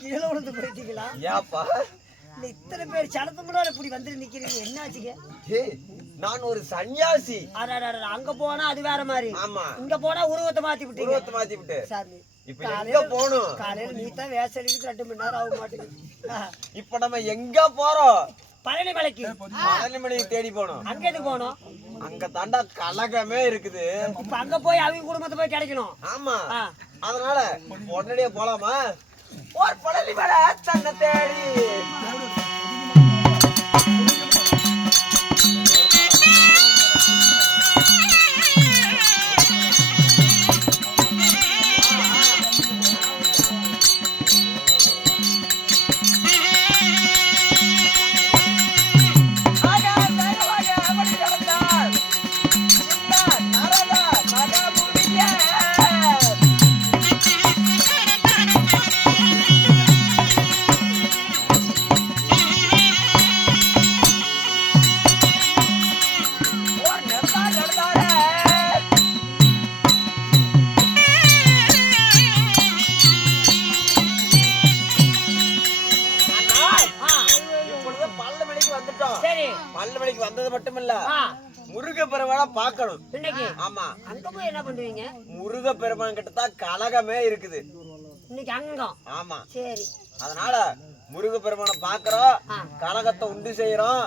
கீழே விழுந்து போயிட்டீங்களா? ஏப்பா இத்தனை பேர் சனத்து கூட இப்படி வந்து நிக்கிறீங்க, என்ன ஆச்சுங்க? நான் ஒரு சன்னியாசி. அங்க போனா அது வேற மாதிரி, ஆமா இங்க போனா உருவத்தை மாத்தி விட்டீங்க. மாத்தி விட்டு சாமி இப்ப எங்க போகணும்? காலையில நீ தான் வேசலிக்கு 2 மணி நேரம் ஆக மாட்டேங்குது. இப்ப நம்ம எங்க போறோம்? பழனி மலைக்கு. பழனி மலையை தேடி போனோம். அங்க எதுக்கு போகணும்? அங்க தாண்டா கலகமே இருக்குது. இப்ப அங்க போய் அவங்க குடும்பத்தை போய் கிடைக்கணும். ஆமா, அதனால உடனடியே போலாமா? ஒரு பழனி மலை தன்னை தேடி. பல்லமணிக்கு வந்தது மட்டுமில்ல, முருக பெருமானை பார்க்கணும் இன்னைக்கு. ஆமா, அங்க போய் என்ன பண்ணுவீங்க? முருக பெருமான் கிட்ட தான் கலகமே இருக்குது இன்னைக்கு அங்கம். ஆமா, சரி. அதனால முருக பெருமானை பாக்குறோம், கலகத்தை உண்டு செய்யறோம்.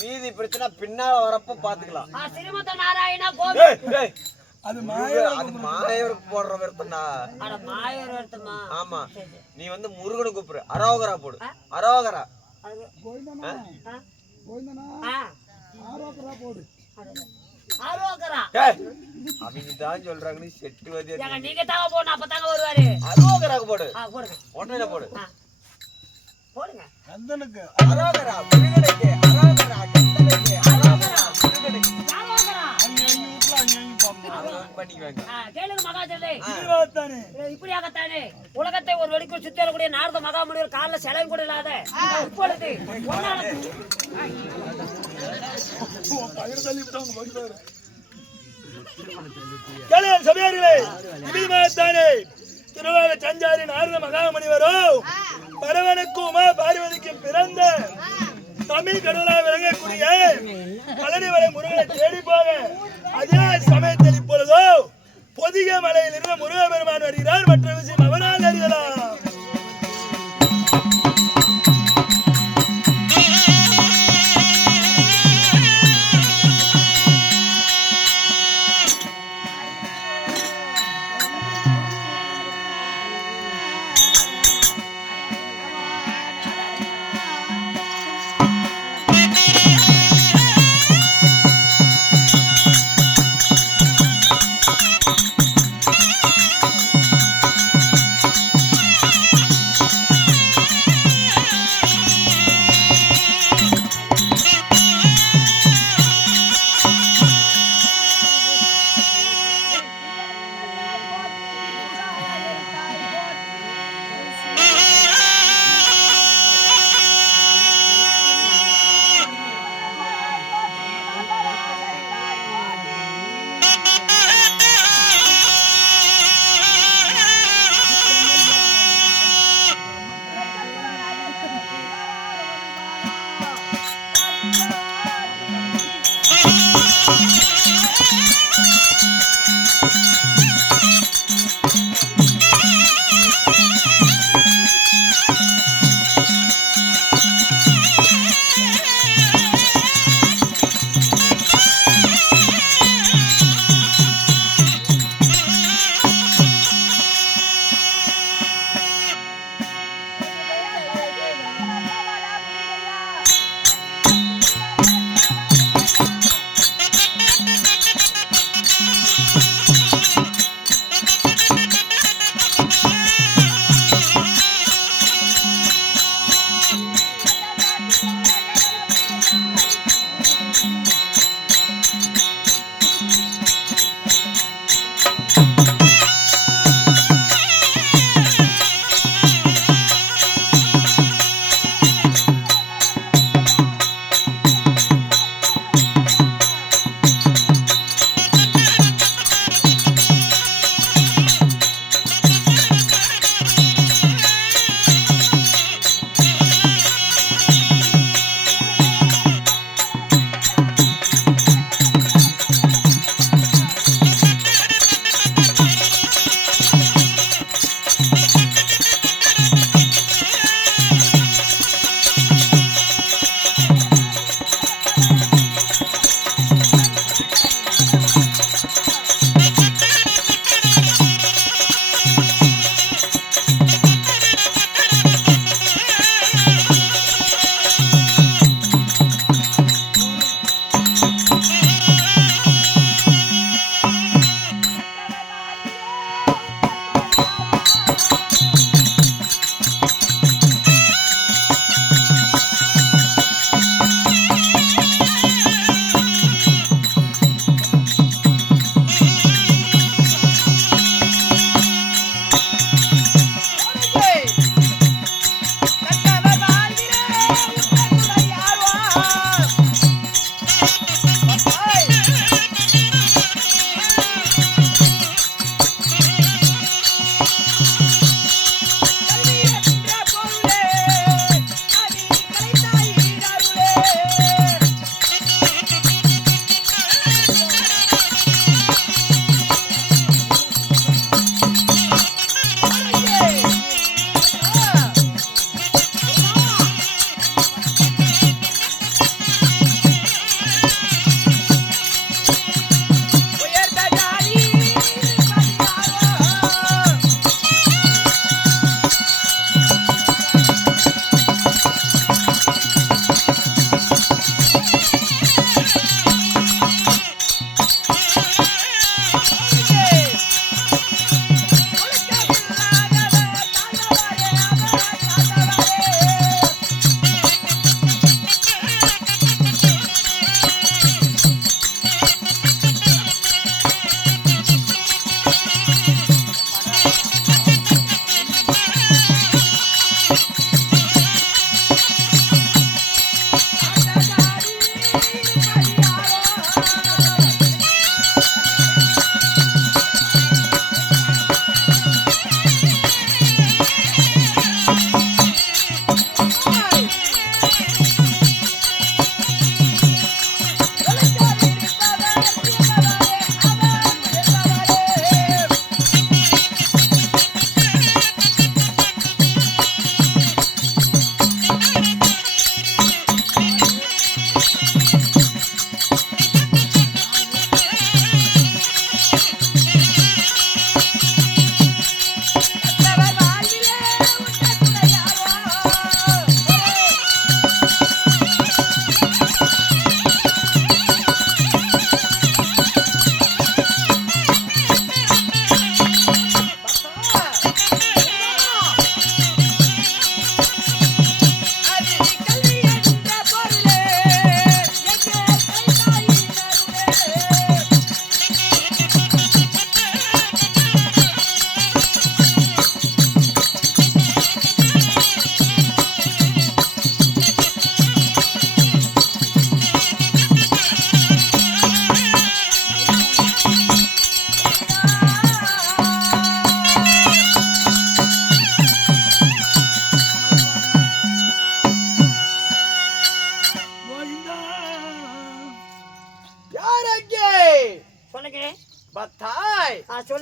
மீதி பிரச்சனை பின்னால வரப்ப பாத்துக்கலாம். ஸ்ரீமந்த நாராயணா கோவில். அது மாயவருக்கு போடுற விருத்தம்டா. அட மாயவர் வருத்தமா? ஆமா, நீ வந்து முருகனை கூப்பிடு, அரோகரா போடு. அரோகரா அவங்க தான் சொல்றாங்க. செட்டு வதி நீங்க தாங்க போடணும், அப்பதாங்க வருவாரு. அரோகராக்கு போடு. போடுங்க, உடனே போடு. போடுங்க. கந்தனுக்கு அரோகரா, முருகனுக்கு அரோகரா, கந்தனுக்கு அரோகரா, முருகனுக்கு பண்ணிக்குவாங்க. கேளுங்க மகாஜலே. இதுவாத்தானே இப்படியாகத்தானே உலகத்தை ஒரு வெடிக்குள் சுத்தி வரக்கூடிய நாரத மகாமுனிவர் காலில் செலவு கூட இல்லாத இப்பொழுது பயிர் தள்ளிவிட்டாங்க பகிர்ந்தாரு. கேளு சபையார்களே, இதுவாத்தானே திருவாக சஞ்சாரி நாரத மகாமுனிவரும் பரவனுக்கு உமா பார்வதிக்கு பிறந்த தமிழ் கடவுளாக விளங்கக்கூடிய பழனி மலை முருகனை தேடி போக அதே சமயத்தில் இப்பொழுதோ பொதிகை மலையில் இருந்த முருக பெருமான் வருகிறார். மற்ற விஷயம் அவனால் அறியலாம்.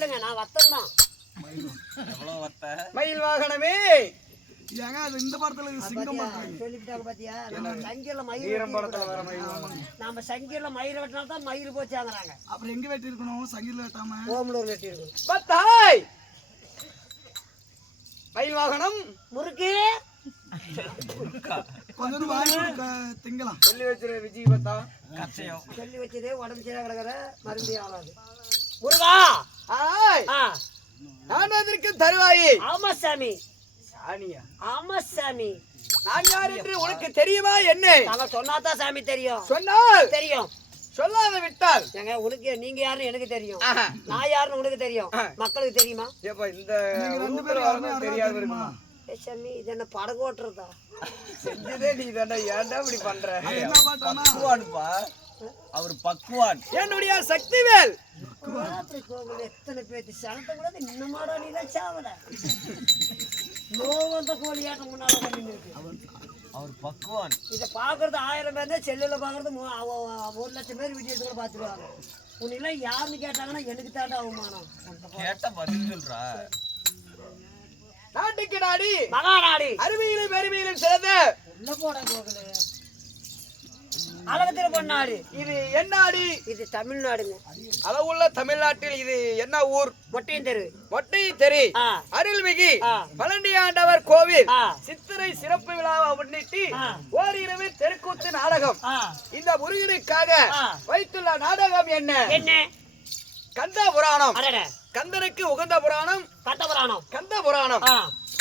இல்லைங்க நான் வத்தம் தான். எவ்வளவு வத்த மயில் வாகனமே ஏங்க அது இந்த படத்துல இது சிங்கம் பண்றாங்க. சொல்லிவிட்டாங்க பாத்தியா? நம்ம சங்கில மயில் வீரம் படத்துல வர மயில் வாகனம். நம்ம சங்கில மயில் வெட்டினா தான் மயில் போச்சாங்கறாங்க. அப்புறம் எங்க வெட்டி இருக்கணும்? சங்கீத வெட்டாம ஓமலூர் வெட்டி இருக்கணும். பத்தாய் மயில் வாகனம் முறுக்கு கொஞ்சம் வாங்கி கொடுக்க திங்கலாம். சொல்லி வச்சிரு விஜய் பத்தா. கச்சையம் சொல்லி வச்சதே உடம்பு சரியா கிடக்குற மருந்து ஆகாது. முருகா ஆய் ஆ நான் அதற்கு தருவாயே. ஆமா சாமி. சாணியா ஆமா சாமி. நான் யார் என்று உனக்கு தெரியுமா என்ன? நாங்க சொன்னாதான் சாமி தெரியும். சொன்னால் தெரியும். சொல்லாத விட்டால் ஏங்க உனக்கு நீங்க யாருன்னு எனக்கு தெரியும். ஆஹா. நான் யாருன்னு உனக்கு தெரியும். மக்களுக்கு தெரியுமா? ஏப்பா இந்த நீங்க ரெண்டு ஊர்ல பேரும் வரணும் யாருன்னு தெரியாது தெரியுமா? இருக்குமா? ஏ சாமி இது என்ன படகு ஓட்டுறதா? செஞ்சதே நீ தானே, ஏன்டா இப்படி பண்ற? என்ன பாட்டானா? பக்குவான்ப்பா அவர் பக்குவான் என்னுடைய சக்திவேல் ராத்திரி கோவில் எத்தனை பேத்து சனத்தை கூட இன்னமாடா நீ தான் சாவல. நோவந்த கோழியாட்டம் முன்னால பண்ணிட்டு இருக்கு. அவர் பக்குவான் இதை பாக்குறது 1000 பேர் தான், செல்லுல பாக்குறது 1,00,000 பேர் வீடியோ கூட பாத்துருவாங்க. உன்னெல்லாம் யாருன்னு கேட்டாங்கன்னா எனக்கு தாண்டா அவமானம். கேட்ட பதில் சொல்றா நாட்டுக்கு நாடி மகாநாடி அருமையிலும் பெருமையிலும் சிறந்த உள்ள போட கோகுலு அழகத்துல பொன்னாடு. இது என்ன நாடி? இது தமிழ்நாடுங்க. அளவுள்ள தமிழ்நாட்டில் இது என்ன ஊர்? மொட்டையும் தெரு. மொட்டை தெரி ஆ. அருள்மிகு ஆ. பழனியாண்டவர் கோவில் ஆ. சித்திரை சிறப்பு விழாவை முன்னிட்டு ஆ. ஓரிரவு தெருக்கூத்து நாடகம். ஆ. இந்த முருகனுக்காக ஆ. வைத்துள்ள நாடகம் என்ன? என்ன? கந்த புராணம். அடட கந்தனுக்கு உகந்த புராணம் கட்டபுராணம். கந்த புராணம். ஆ.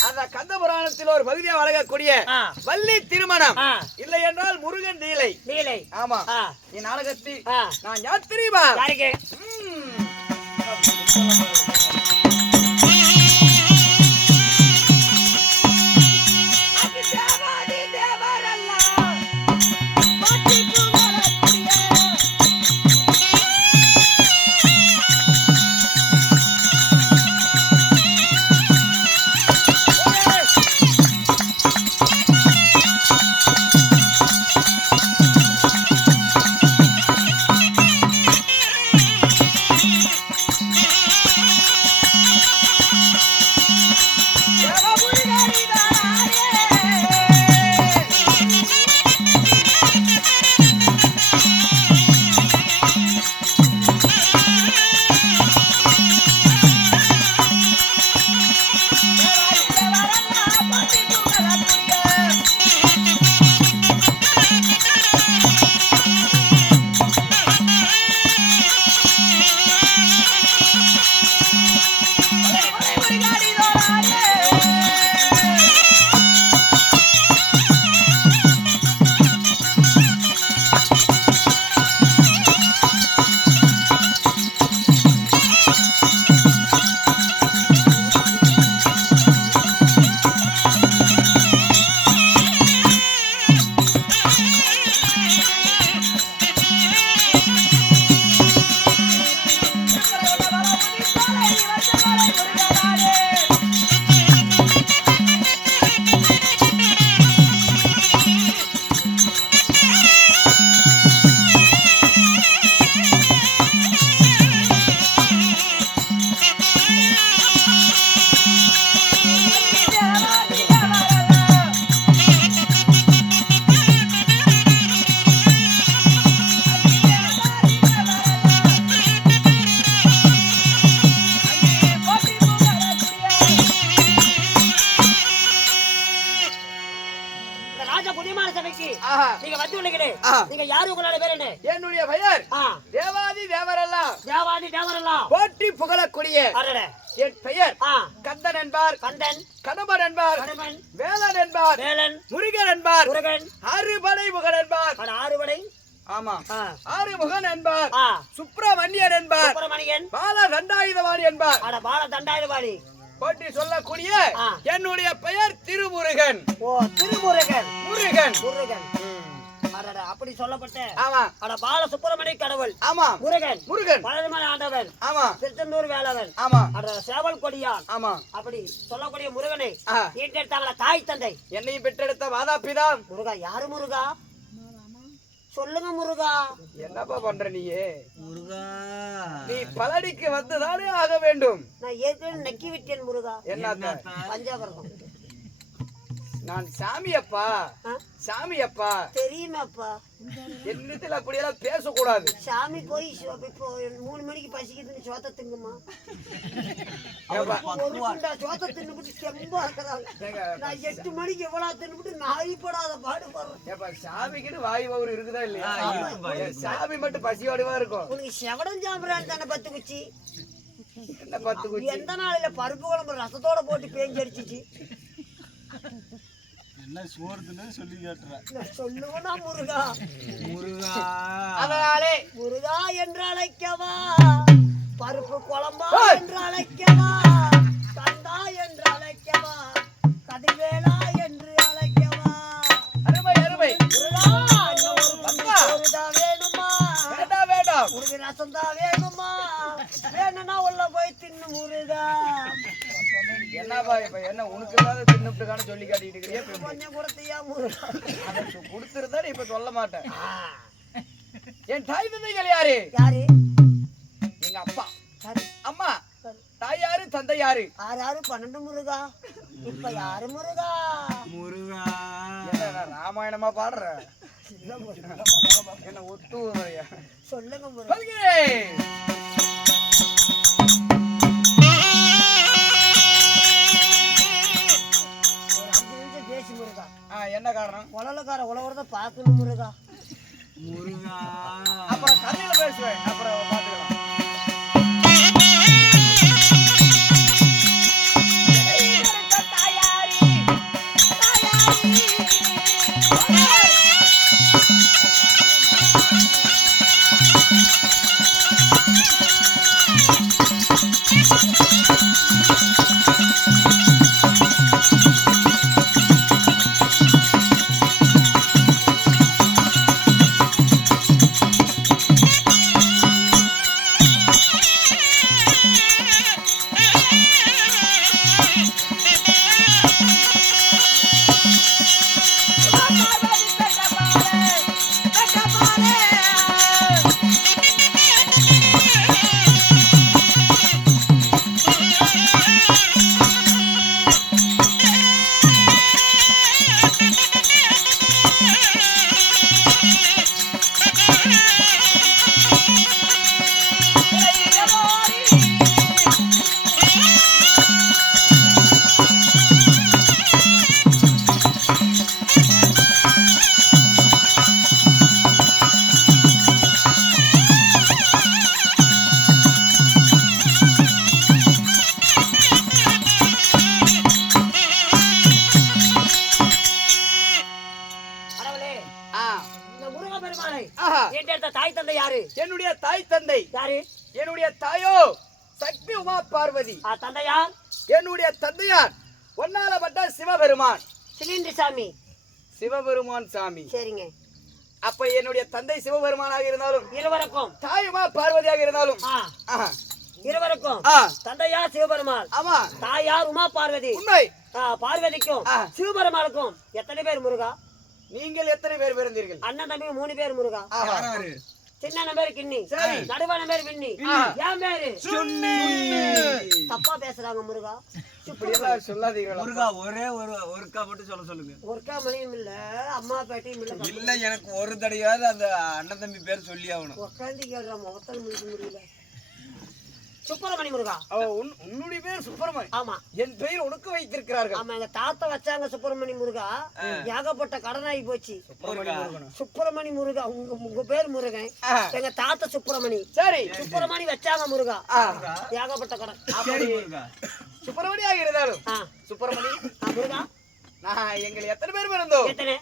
அந்த கந்த புராணத்தில் ஒரு பகுதியா வழங்கக்கூடிய ஆ. வள்ளி திருமணம். ஆ. இல்லை என்றால் முருகன் லீலை. நீலை. ஆமா. ஆ. நீ நாடகத்தில் ஆ. நான் யார் தெரியுமா? யாருக்கு? நீங்க வந்து உள்ளீங்களே, நீங்க யாரு, உங்களோட பேர் என்ன? என்னுடைய பெயர் தேவாதி தேவரெல்லாம் தேவாதி தேவரெல்லாம் போற்றி புகழக்கூடிய அடடே. என் பெயர் கந்தன் என்பார், கந்தன், கணவன் என்பார், கணவன், வேலன் என்பார், வேலன், முருகன் என்பார், முருகன், அறுபடை முகன் என்பார். அட ஆறுபடை. ஆமா, ஆறுமுகன் என்பார், ஆ, சுப்பிரமணியன் என்பார், சுப்பிரமணியன், பால தண்டாயுதவாணி என்பார். அட பால தண்டாயுதபாணி. போற்றி சொல்லக்கூடிய என்னுடைய பெயர் திருமுருகன். ஓ, திருமுருகன். முருகன். முருகன். அடடா, அப்படி சொல்லப்பட்ட ஆமா. அட பால சுப்பிரமணிய கடவுள். ஆமா. முருகன். முருகன். பழனிமலை ஆண்டவன். ஆமா. திருச்செந்தூர் வேலவன். ஆமா. அட சேவல் கொடியான். ஆமா. அப்படி சொல்லக்கூடிய முருகனை ஈட்டெடுத்தாங்களா தாய் தந்தை. என்னையும் பெற்றெடுத்த மாதா பிதா முருகா. யாரு முருகா? சொல்லுங்க முருகா. என்னப்பா பண்ற நீயே? முருகா நீ பழனிக்கு வந்துதானே ஆக வேண்டும். நான் ஏற்கனவே நக்கி விட்டேன் முருகா. என்ன? பஞ்சாபரம் நான் சாமி அப்பா, சாமி அப்பா. தெரியுமாப்பா? என்னத்தில் அப்படியெல்லாம் பேசக்கூடாது. சாமி போய் இப்போ 3 மணிக்கு பசிக்குதுன்னு சோத்த திங்குமா? சோத்த தின்னுபிட்டு செம்பா இருக்கிறாங்க. நான் 8 மணிக்கு எவ்வளவு தின்னுபிட்டு நாய்ப்படாத பாடுபடுறேன். சாமிக்குன்னு வாய் பவர் இருக்குதா இல்லையா? சாமி மட்டும் பசியோடவா இருக்கும். உனக்கு செவடம் சாம்பிரான் தானே 10 குச்சி? என்ன 10 குச்சி? எந்த நாளையில பருப்பு குழம்பு ரசத்தோட போட்டு பேஞ்சு அடிச்சிச்சு? என்ன சோறுதுன்னு சொல்லி கேட்டுறேன். சொல்லுவனா முருகா? முருகா அதனாலே முருகா என்று அழைக்கவா, பருப்பு குழம்பா என்று அழைக்கவா, கந்தா என்று அழைக்கவா, கதிர்வேலா என்று அழைக்கவா? அருமை அருமை. முருகா முருகா வேணுமா? வேண்டாம் வேண்டாம். முருகன் ரசம் தான் வேணுமா? வேணும்னா உள்ள போய் தின்னு முருகா. என்னப்பா இப்ப என்ன உனக்கு ஏதாவது தின்னுட்டுக்கான சொல்லி காட்டிட்டு இருக்கிறியா? கொஞ்சம் கொடுத்தியா முருகா? கொடுத்துருந்தா இப்ப சொல்ல மாட்டேன். என் தாய் தந்தைகள் யாரு? யாரு? எங்க அப்பா, யாரு? அம்மா. தாய் யாரு, தந்தை யாரு? 6 6 12 முருகா. இப்ப யாரு முருகா? முருகா என்ன நான் ராமாயணமா பாடுறேன்? என்ன ஒத்து சொல்லுங்க முருகா. என்ன காரணம்? உலகார உலகத்தை பார்க்கணும் முருகா. முருகா அப்புறம் கதையில பேசுவேன், அப்புறம் பாத்துக்கலாம். என்னுடைய தாய் தந்தை யாரு? என்னுடைய தாயோ சக்தி உமா பார்வதி. தந்தையார்? என்னுடைய தந்தையார் ஒன்னாலப்பட்ட சிவபெருமான். சிலிண்டி சாமி. சிவபெருமான் சாமி. சரிங்க. அப்ப என்னுடைய தந்தை சிவபெருமானாக இருந்தாலும் இருவருக்கும் தாய் உமா பார்வதியாக இருந்தாலும் இருவருக்கும் தந்தையார் சிவபெருமான். ஆமா. தாயார் உமா பார்வதி. உண்மை. பார்வதிக்கும் சிவபெருமானுக்கும் எத்தனை பேர் முருகா? நீங்கள் எத்தனை பேர் பிறந்தீர்கள்? அண்ணன் தம்பி 3 பேர் முருகா. சின்ன பேரு கிண்ணி, சரி. நடுவான பேரு விண்ணி, என் பேரு சுன்னி. தப்பா பேசுறாங்க முருகா. இப்படி எல்லாம் சொல்லாதீங்களா முருகா? ஒரே ஒருக்கா மட்டும் சொல்ல சொல்லுங்க. ஒருக்கா மணியும் இல்ல, அம்மா பேட்டையும் இல்ல. இல்ல எனக்கு ஒரு தடையாவது அந்த அண்ணன் தம்பி பேர் சொல்லி ஆகணும். உட்காந்து கேடுற முகத்தால் முடியல. சுப்பிரமணி முருகா. உன்னுடைய பேர் சுப்பிரமணி? ஆமா. என் பெயர் உனக்கு வைத்திருக்கிறார்கள். ஆமா, எங்க தாத்தா வச்சாங்க சுப்பிரமணி முருகா. ஏகப்பட்ட கடனாகி போச்சு. சுப்பிரமணி முருகா. உங்க பேர் முருகன், எங்க தாத்தா சுப்பிரமணி. சரி, சுப்பிரமணி வச்சாங்க முருகா. ஏகப்பட்ட கடன். சுப்பிரமணி ஆகிறதாலும் சுப்பிரமணி முருகா, நான் எங்களை எத்தனை பேர் பிறந்தோம்? எத்தனை?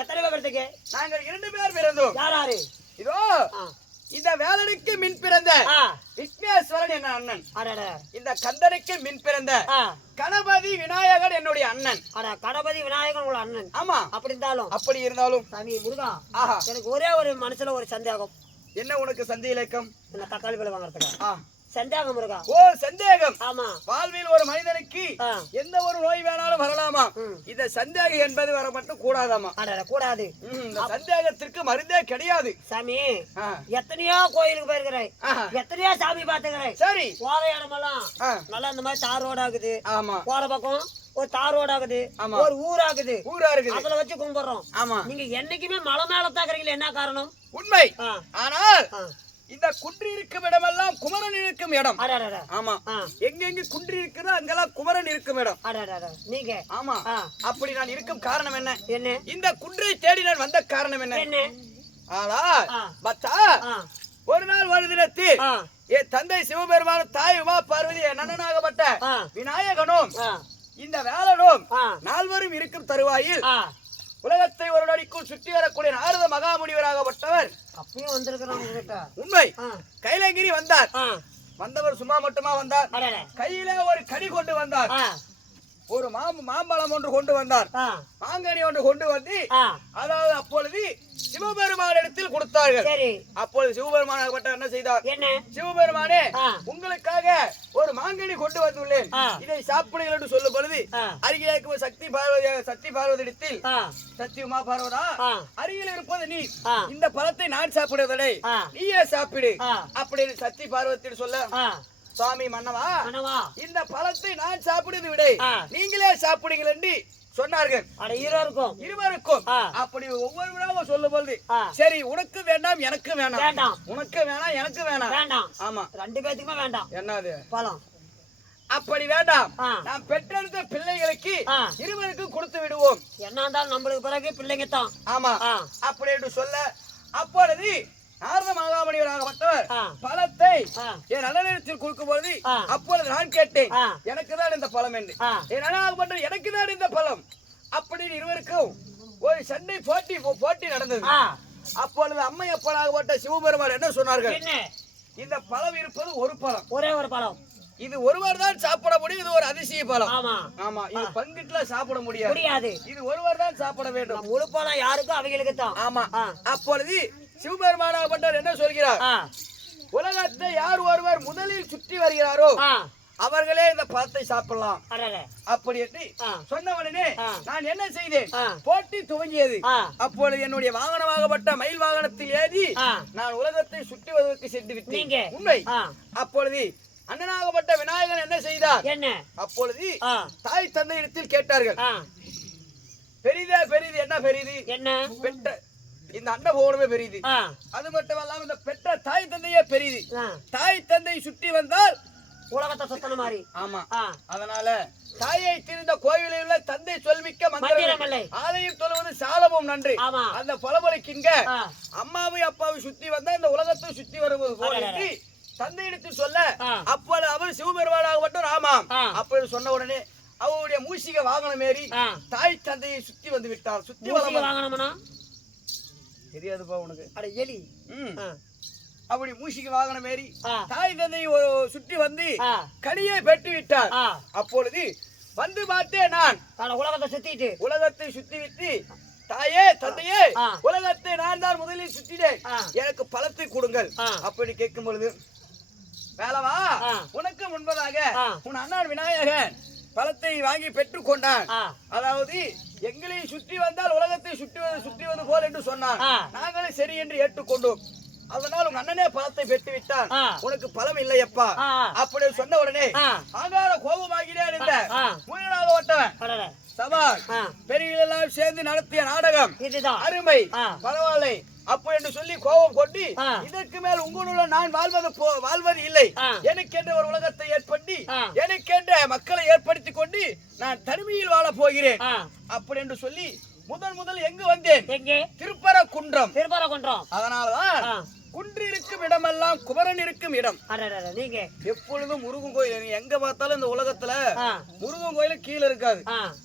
எத்தனை பேர் பிறந்தீங்க? நாங்கள் 2 பேர் பிறந்தோம். யார் யாரு? இதோ ஆ. இந்த வேலனுக்கு மின் பிறந்த ஆ. விக்னேஸ்வரன் என்ன அண்ணன். அடடே. இந்த கந்தனுக்கு மின் பிறந்த ஆ. கணபதி விநாயகர் என்னுடைய அண்ணன். அட கணபதி விநாயகன் உங்கள அண்ணன். ஆமா. அப்படி இருந்தாலும் அப்படி இருந்தாலும் சாமி முருகா, ஆஹா, எனக்கு ஒரே ஒரு மனசுல ஒரு சந்தேகம். என்ன உனக்கு சந்தேகம்? இந்த தக்காளி பழம் வாங்குறதுக்கு ஆ, சந்தேகம் முருகா. ஓ சந்தேகம். ஆமா. வாழ்வில் ஒரு மனிதனுக்கு ஆ. எந்த ஒரு நோய் வேணாலும் வரலாமா? ம். இந்த சந்தேகம் என்பது வர மட்டும் கூடாதாமா? அடடே கூடாது. இந்த சந்தேகத்திற்கு மருந்தே கிடையாது. சாமி ஆ. எத்தனையோ கோயிலுக்கு போயிருக்கிறேன், ஆஹா. எத்தனையோ சாமி பாத்துக்கிறேன். சரி. போற இடமெல்லாம் ஆ. நல்லா இந்த மாதிரி தார் ரோடு ஆகுது. ஆமா. போற பக்கம் ஒரு தார் ரோடு ஆகுது, ஆமா. ஒரு ஊர் ஆகுது, ஊரா இருக்குது. அதுல வச்சு கும்பிடுறோம். ஆமா. நீங்க என்னைக்குமே மலை மேல தாக்குறீங்களா? என்ன காரணம்? உண்மை. ஆ. ஆனால் ஆ. இந்த குன்றி இருக்கும் இடமெல்லாம் குமரன் இருக்கும் இடம். அடடடே. ஆமா. ஆ. எங்கெங்க குன்றி இருக்குதோ அங்கெல்லாம் குமரன் இருக்கும் இடம். அடடடே. நீங்க ஆமா. ஆ. அப்படி நான் இருக்கும் காரணம் என்ன? என்ன இந்த குன்றை தேடி நான் வந்த காரணம் என்ன? என்ன? ஆனால் ஆ. பத்தா ஆ. ஒரு நாள் ஒரு தினத்தில் ஆ. என் தந்தை சிவபெருமான், தாய் உமா பார்வதி, என் அண்ணனாகப்பட்ட ஆ. விநாயகனும் ஆ. இந்த வேலனும் ஆ. நால்வரும் இருக்கும் தருவாயில் ஆ. உலகத்தை ஒரு நொடிக்குள் சுற்றி வரக்கூடிய நாரத மகாமுனிவராகப்பட்டவர் அப்பயும் வந்திருக்கிறோம் உங்ககிட்ட. உண்மை. ஆ. கைலங்கிரி வந்தார். ஆ. வந்தவர் சும்மா மட்டுமா வந்தார்? அடடே. கையில ஒரு கனி கொண்டு வந்தார். ஆ. ஒரு மாம்பழம் ஒன்று கொண்டு வந்தார். ஆ. மாங்கனி ஒன்று கொண்டு வந்து ஆ. அதாவது அப்பொழுது சிவபெருமானிடத்தில் கொடுத்தார்கள். சரி. அப்பொழுது சிவபெருமானாகப்பட்ட என்ன செய்தார்? என்ன? சிவபெருமானே, ஆ. உங்களுக்காக ஒரு மாங்கனி கொண்டு வந்துள்ளேன், ஆ. இதை சாப்பிடுங்கள் என்று சொல்லும் பொழுது ஆ. அருகில் இருக்கும் சக்தி பார்வதிடத்தில், ஆ. சக்தி உமா பார்வதா, ஆ. அருகில் இருப்பது நீ, ஆ. இந்த பழத்தை நான் சாப்பிடுவதை ஆ. நீயே சாப்பிடு ஆ. அப்படின்னு சக்தி பார்வதி சொல்ல, ஆ. சுவாமி மன்னவா, கனவா. இந்த பழத்தை நான் சாப்பிடுவது விட ஆ. நீங்களே சாப்பிடுங்கள் என்று சொன்னார்கள். அட இருக்கும். இருவருக்கும். ஆ. அப்படி ஒவ்வொருவராக சொல்லும் பொழுது, ஆ. சரி உனக்கு வேண்டாம் எனக்கு வேணாம், வேண்டாம். உனக்கு வேணாம் எனக்கு வேணாம். வேண்டாம். ஆமா. 2 பேத்துக்குமே வேண்டாம் என்னது பழம். அப்படி வேண்டாம், ஆ. நாம் பெற்றெடுத்த பிள்ளைகளுக்கு ஆ. இருவருக்கும் கொடுத்து விடுவோம். என்ன இருந்தாலும் நம்மளுக்கு பிறகு பிள்ளைங்க தான். ஆமா. ஆ. அப்படி என்று சொல்ல, அப்பொழுது நாரத மகாமுனிவராகப்பட்டவர் ஆ. பழத்தை ஆ. என் அண்ணனிடத்தில் கொடுக்கும் பொழுது, ஆ. அப்பொழுது நான் கேட்டேன், ஆ. எனக்கு தான் இந்த பழம் என்று. ஆ. என் அண்ணனாகப்பட்ட எனக்கு தான் இந்த பழம் அப்படின்னு இருவருக்கும் ஒரு சண்டை போட்டி நடந்தது. ஆ. அப்பொழுது அம்மையப்பனாகப்பட்ட சிவபெருமான் என்ன சொன்னார்கள்? என்ன? இந்த பழம் இருப்பது ஒரு பழம், ஒரே ஒரு பழம். இது ஒருவர் தான் சாப்பிட முடியும், இது ஒரு அதிசய பழம். ஆமா. ஆமா, இது பங்கிட்டுல சாப்பிட முடியாது, முடியாது. இது ஒருவர் தான் சாப்பிட வேண்டும். முழு பழம் யாருக்கும் அவங்களுக்கு தான். ஆமா. ஆ. அப்பொழுது சிவபெருமானாகப்பட்டவர் என்ன சொல்கிறார்? ஆ. உலகத்தை யார் ஒருவர் முதலில் சுற்றி வருகிறாரோ ஆ. அவர்களே இந்த பழத்தை சாப்பிடலாம் அடடே. அப்படி என்று ஆ. சொன்ன உடனே ஆ. நான் என்ன செய்தேன்? ஆ. போட்டி துவங்கியது. ஆ. அப்பொழுது என்னுடைய வாகனமாகப்பட்ட மயில் வாகனத்தில் ஏறி ஆ. நான் உலகத்தை சுற்றி வருவதற்கு சென்று விட்டேன். நீங்க? உண்மை. ஆ. அப்பொழுது அண்ணனாகப்பட்ட விநாயகன் என்ன செய்தார்? என்ன? அப்பொழுது ஆ. தாய் தந்தை இடத்தில் கேட்டார்கள், ஆ. பெரிதா பெரிது என்ன பெரிது? என்ன? பெற்ற இந்த அன்னபோகமே பெரிது. ஆ. அது மட்டுமல்லாம இந்த பெற்ற தாய் தந்தையே பெரிது. ஆ. தாய் தந்தை சுற்றி வந்தால் உலகத்தை சுத்தன மாதிரி. ஆமா. ஆ. அதனால தாயை திரிந்த கோயிலில் உள்ள தந்தை சொல்மிக்க மந்திரமல்லை. ஆலயம் தொழுவது சாலமும் நன்று. ஆமா. அந்த பழமொழிக்கிங்க ஆ. அம்மாவை அப்பாவை சுத்தி வந்தா இந்த உலகத்தை சுத்தி வருவது போல அடடட. என்று தந்தையிடத்தில் சொல்ல, ஆ. அப்பொழுது அவர் சிவபெருமானாகப்பட்ட ஆமாம் ஆ. அப்படி சொன்ன உடனே அவருடைய மூசிக வாகனம் ஏறி ஆ. தாய் தந்தையை சுத்தி வந்து விட்டார். சுத்தி மூசிகை வர வாங்கணும்னா தெரியாதுப்பா உனக்கு. அட எலி. ம். ஆ. அப்படி மூசிக வாகனம் ஏறி ஆ. தாய் தந்தையை ஒரு சுற்றி வந்து ஆ. கனியை பெற்று விட்டார். ஆ. அப்பொழுது வந்து பார்த்தேன் நான் அட உலகத்தை சுத்திட்டு. உலகத்தை சுத்தி விட்டு, தாயே தந்தையே ஆ. உலகத்தை நான் தான் முதலில் சுற்றினேன், ஆ. எனக்கு பழத்தை கொடுங்கள் ஆ. அப்படி கேட்கும் பொழுது, வேலவா ஆ. உனக்கு முன்பதாக ஆ. உன் அண்ணன் விநாயகன் பழத்தை வாங்கி பெற்றுக் கொண்டான். ஆ. அதாவது எங்களை சுற்றி வந்தால் உலகத்தை சுற்றுவது போல் என்று சொன்னான். ஆ. நாங்களே சரி என்று ஏற்றுக்கொண்டோம். அதனால் உங்க அண்ணனே பழத்தை பெற்று விட்டான், ஆ. உனக்கு பழம் இல்லையப்பா ஆ. அப்படி சொன்ன உடனே ஆ. ஆங்கார கோபமாகிறேன் இந்த ஆ. முயலாக ஓட்டவன் அடடே. சபாஷ் ஆ. பெரியெல்லாம் சேர்ந்து நடத்திய நாடகம் இதுதான். அருமை, ஆ. பரவாயில்லை அப்ப என்று சொல்லி கோபம் கொண்டு, ஆ. இதற்கு மேல் உங்களுள்ள நான் வாழ்வது இல்லை, ஆ. எனக்கென்ற ஒரு உலகத்தை ஏற்படுத்தி ஆ. எனக்கென்ற மக்களை ஏற்படுத்திக் கொண்டு நான் தனிமையில் வாழ போகிறேன் ஆ. அப்படி என்று சொல்லி முதல் எங்கு வந்தேன்? எங்கே? திருப்பரங்குன்றம். திருப்பரங்குன்றம். அதனாலதான் ஆ. குன்று இருக்கும் இடமெல்லாம் குமரன் இருக்கும் இடம். அடடட, நீங்க எப்பொழுதும் முருகன் கோயில் நீங்க எங்க பார்த்தாலும் இந்த உலகத்துல முருகன் கோயில கீழே இருக்காது.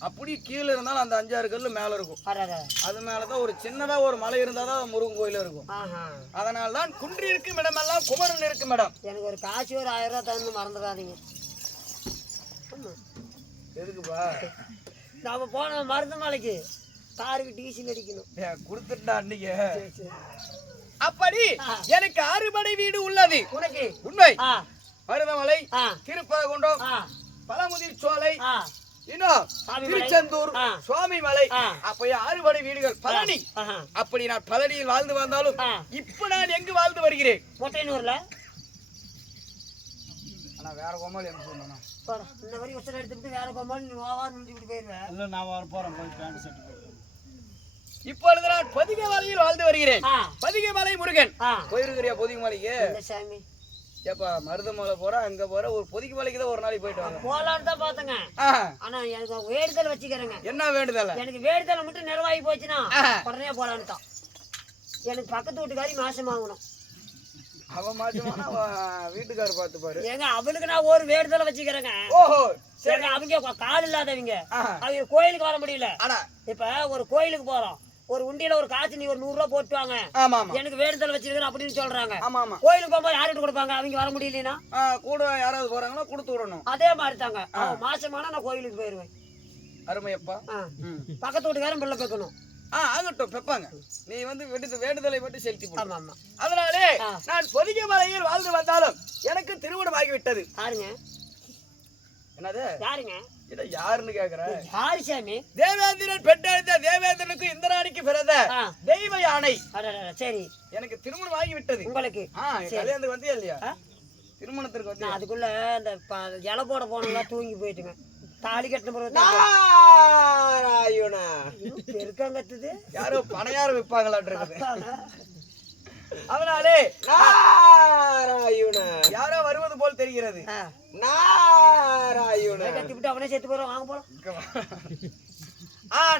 அப்படி கீழே இருந்தாலும் அந்த 5-6 கல்லு மேல இருக்கும். அது மேலதான் ஒரு சின்னதா ஒரு மலை இருந்தாதான் முருகன் கோயில இருக்கும். அதனால்தான் குன்று இருக்கும் இடமெல்லாம் குமரன் இருக்கும் இடம். எனக்கு ஒரு காசு ஒரு 1000 ரூபாய் தந்து மறந்துடாதீங்க. எதுக்குப்பா? நாம போன மருந்து மலைக்கு காருக்கு டீசல் அடிக்கணும். கொடுத்துட்டா அன்னைக்கு. அப்படி எனக்கு 6 படை வீடு உள்ளது. உனக்கு உண்மை. மருதமலை, திருப்பரங்குன்றம், பழமுதிர் சோலை, இன்னும் திருச்செந்தூர், சுவாமி மலை, அப்ப 6 படை வீடுகள். பழனி. அப்படி நான் பழனியில் வாழ்ந்து வந்தாலும் இப்ப நான் எங்கு வாழ்ந்து வருகிறேன்? மொட்டையனூர்ல. ஆனா வேற கோமாளி என்ன சொன்னா இந்த மாதிரி உசரை எடுத்துட்டு வேற கோமாளி இப்படி போயிருவேன். இல்ல நான் வர போறேன், போய் பேண்ட் ஷர்ட் போட்டு. இப்பொழுது நான் பொதிகை மலையில் வாழ்ந்து வருகிறேன். பொதிகை மலை முருகன் போயிருக்கிறியா பொதிகை மலைக்கு? சாமி ஏப்பா மருதமலை போற அங்க போற ஒரு பொதிகை மலைக்கு தான் ஒரு நாளைக்கு போயிட்டு வாங்க. போலான்னு தான் பாத்தங்க. ஆனா எனக்கு வேண்டுதல் வச்சுக்கிறேங்க. என்ன வேண்டுதல்? எனக்கு வேண்டுதல் மட்டும் நிறைவாகி போச்சுன்னா உடனே போலான்னு தான். எனக்கு பக்கத்து வீட்டுக்காரி மாசம் ஆகணும். அவன் மாசமான வீட்டுக்கார பார்த்து பாரு. ஏங்க அவளுக்கு நான் ஒரு வேண்டுதலை வச்சுக்கிறேங்க. ஓஹோ சரி. அவங்க கால் இல்லாதவங்க அவங்க கோயிலுக்கு வர முடியல. இப்ப ஒரு கோயிலுக்கு போறோம், ஒரு உண்டியில ஒரு காசு நீ ஒரு 100 ரூபாய் போட்டுவாங்க, எனக்கு வேண்டுதல் வச்சிருக்கிறேன் அப்படின்னு சொல்றாங்க. கோயிலுக்கு போகும்போது யார்கிட்ட கொடுப்பாங்க? அவங்க வர முடியலனா கூட யாராவது போறாங்கன்னா கொடுத்து விடணும். அதே மாதிரி தாங்க. மாசமான நான் கோயிலுக்கு போயிருவேன். அருமையப்பா. பக்கத்து வீட்டுக்காரன் பிள்ளை பேக்கணும். ஆகட்டும் பெப்பாங்க. நீ வந்து வேண்டுதலை மட்டும் செலுத்தி போடு. அதனாலே நான் பொதிகை மலையில் வாழ்ந்து வந்தாலும் எனக்கு திருமணம் ஆகிவிட்டது. யாருங்க? என்னது? யாருங்க? இத யாருன்னு கேக்குற? யாரு சாமி? தேவேந்திரன் பெற்றெடுத்த தேவேந்திரனுக்கு இந்திராணிக்கு பிறந்த தெய்வ யானை. சரி. எனக்கு திருமணம் ஆகிவிட்டது. உங்களுக்கு கல்யாணத்துக்கு வந்தியா இல்லையா? திருமணத்திற்கு வந்து அதுக்குள்ள இந்த இலை போட போனவங்க தூங்கி போயிட்டுங்க. தாலி கட்டின பெருக்கங்கத்துது யாரோ பணையாரம் விற்பாங்களான் இருக்குது. அதனாலே யாரோ வருவது போல் தெரிகிறது. கட்டி விட்டு அவனே செத்து போறோம். வாங்க போறோம்.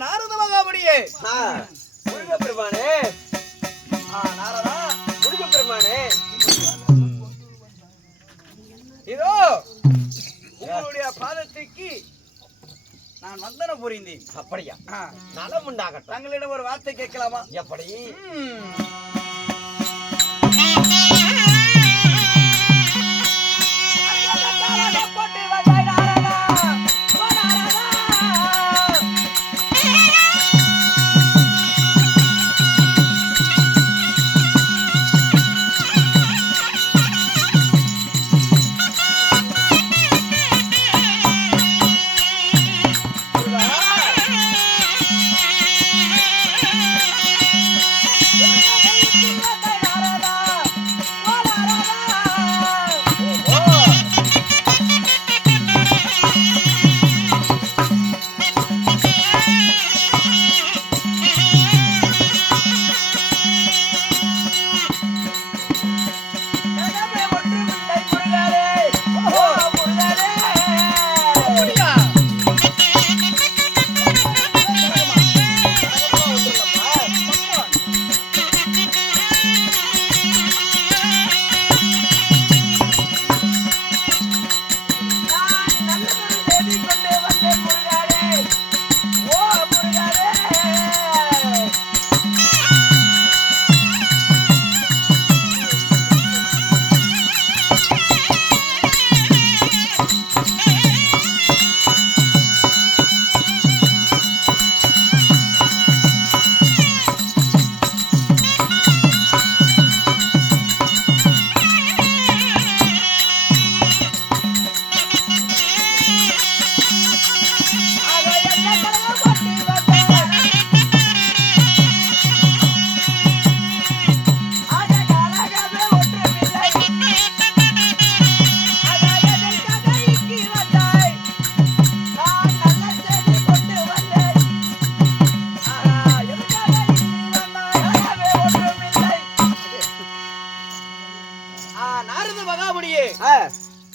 நாரத மகாமுனியே, முருகப்பெருமானே, நாரதா முருகப்பெருமானே, இதோ உங்களுடைய பாதத்துக்கு நான் வந்தனம் புரிந்தேன். அப்படியா? நலம் உண்டாகட்டும். தங்களிடம் ஒரு வார்த்தை கேட்கலாமா? எப்படி?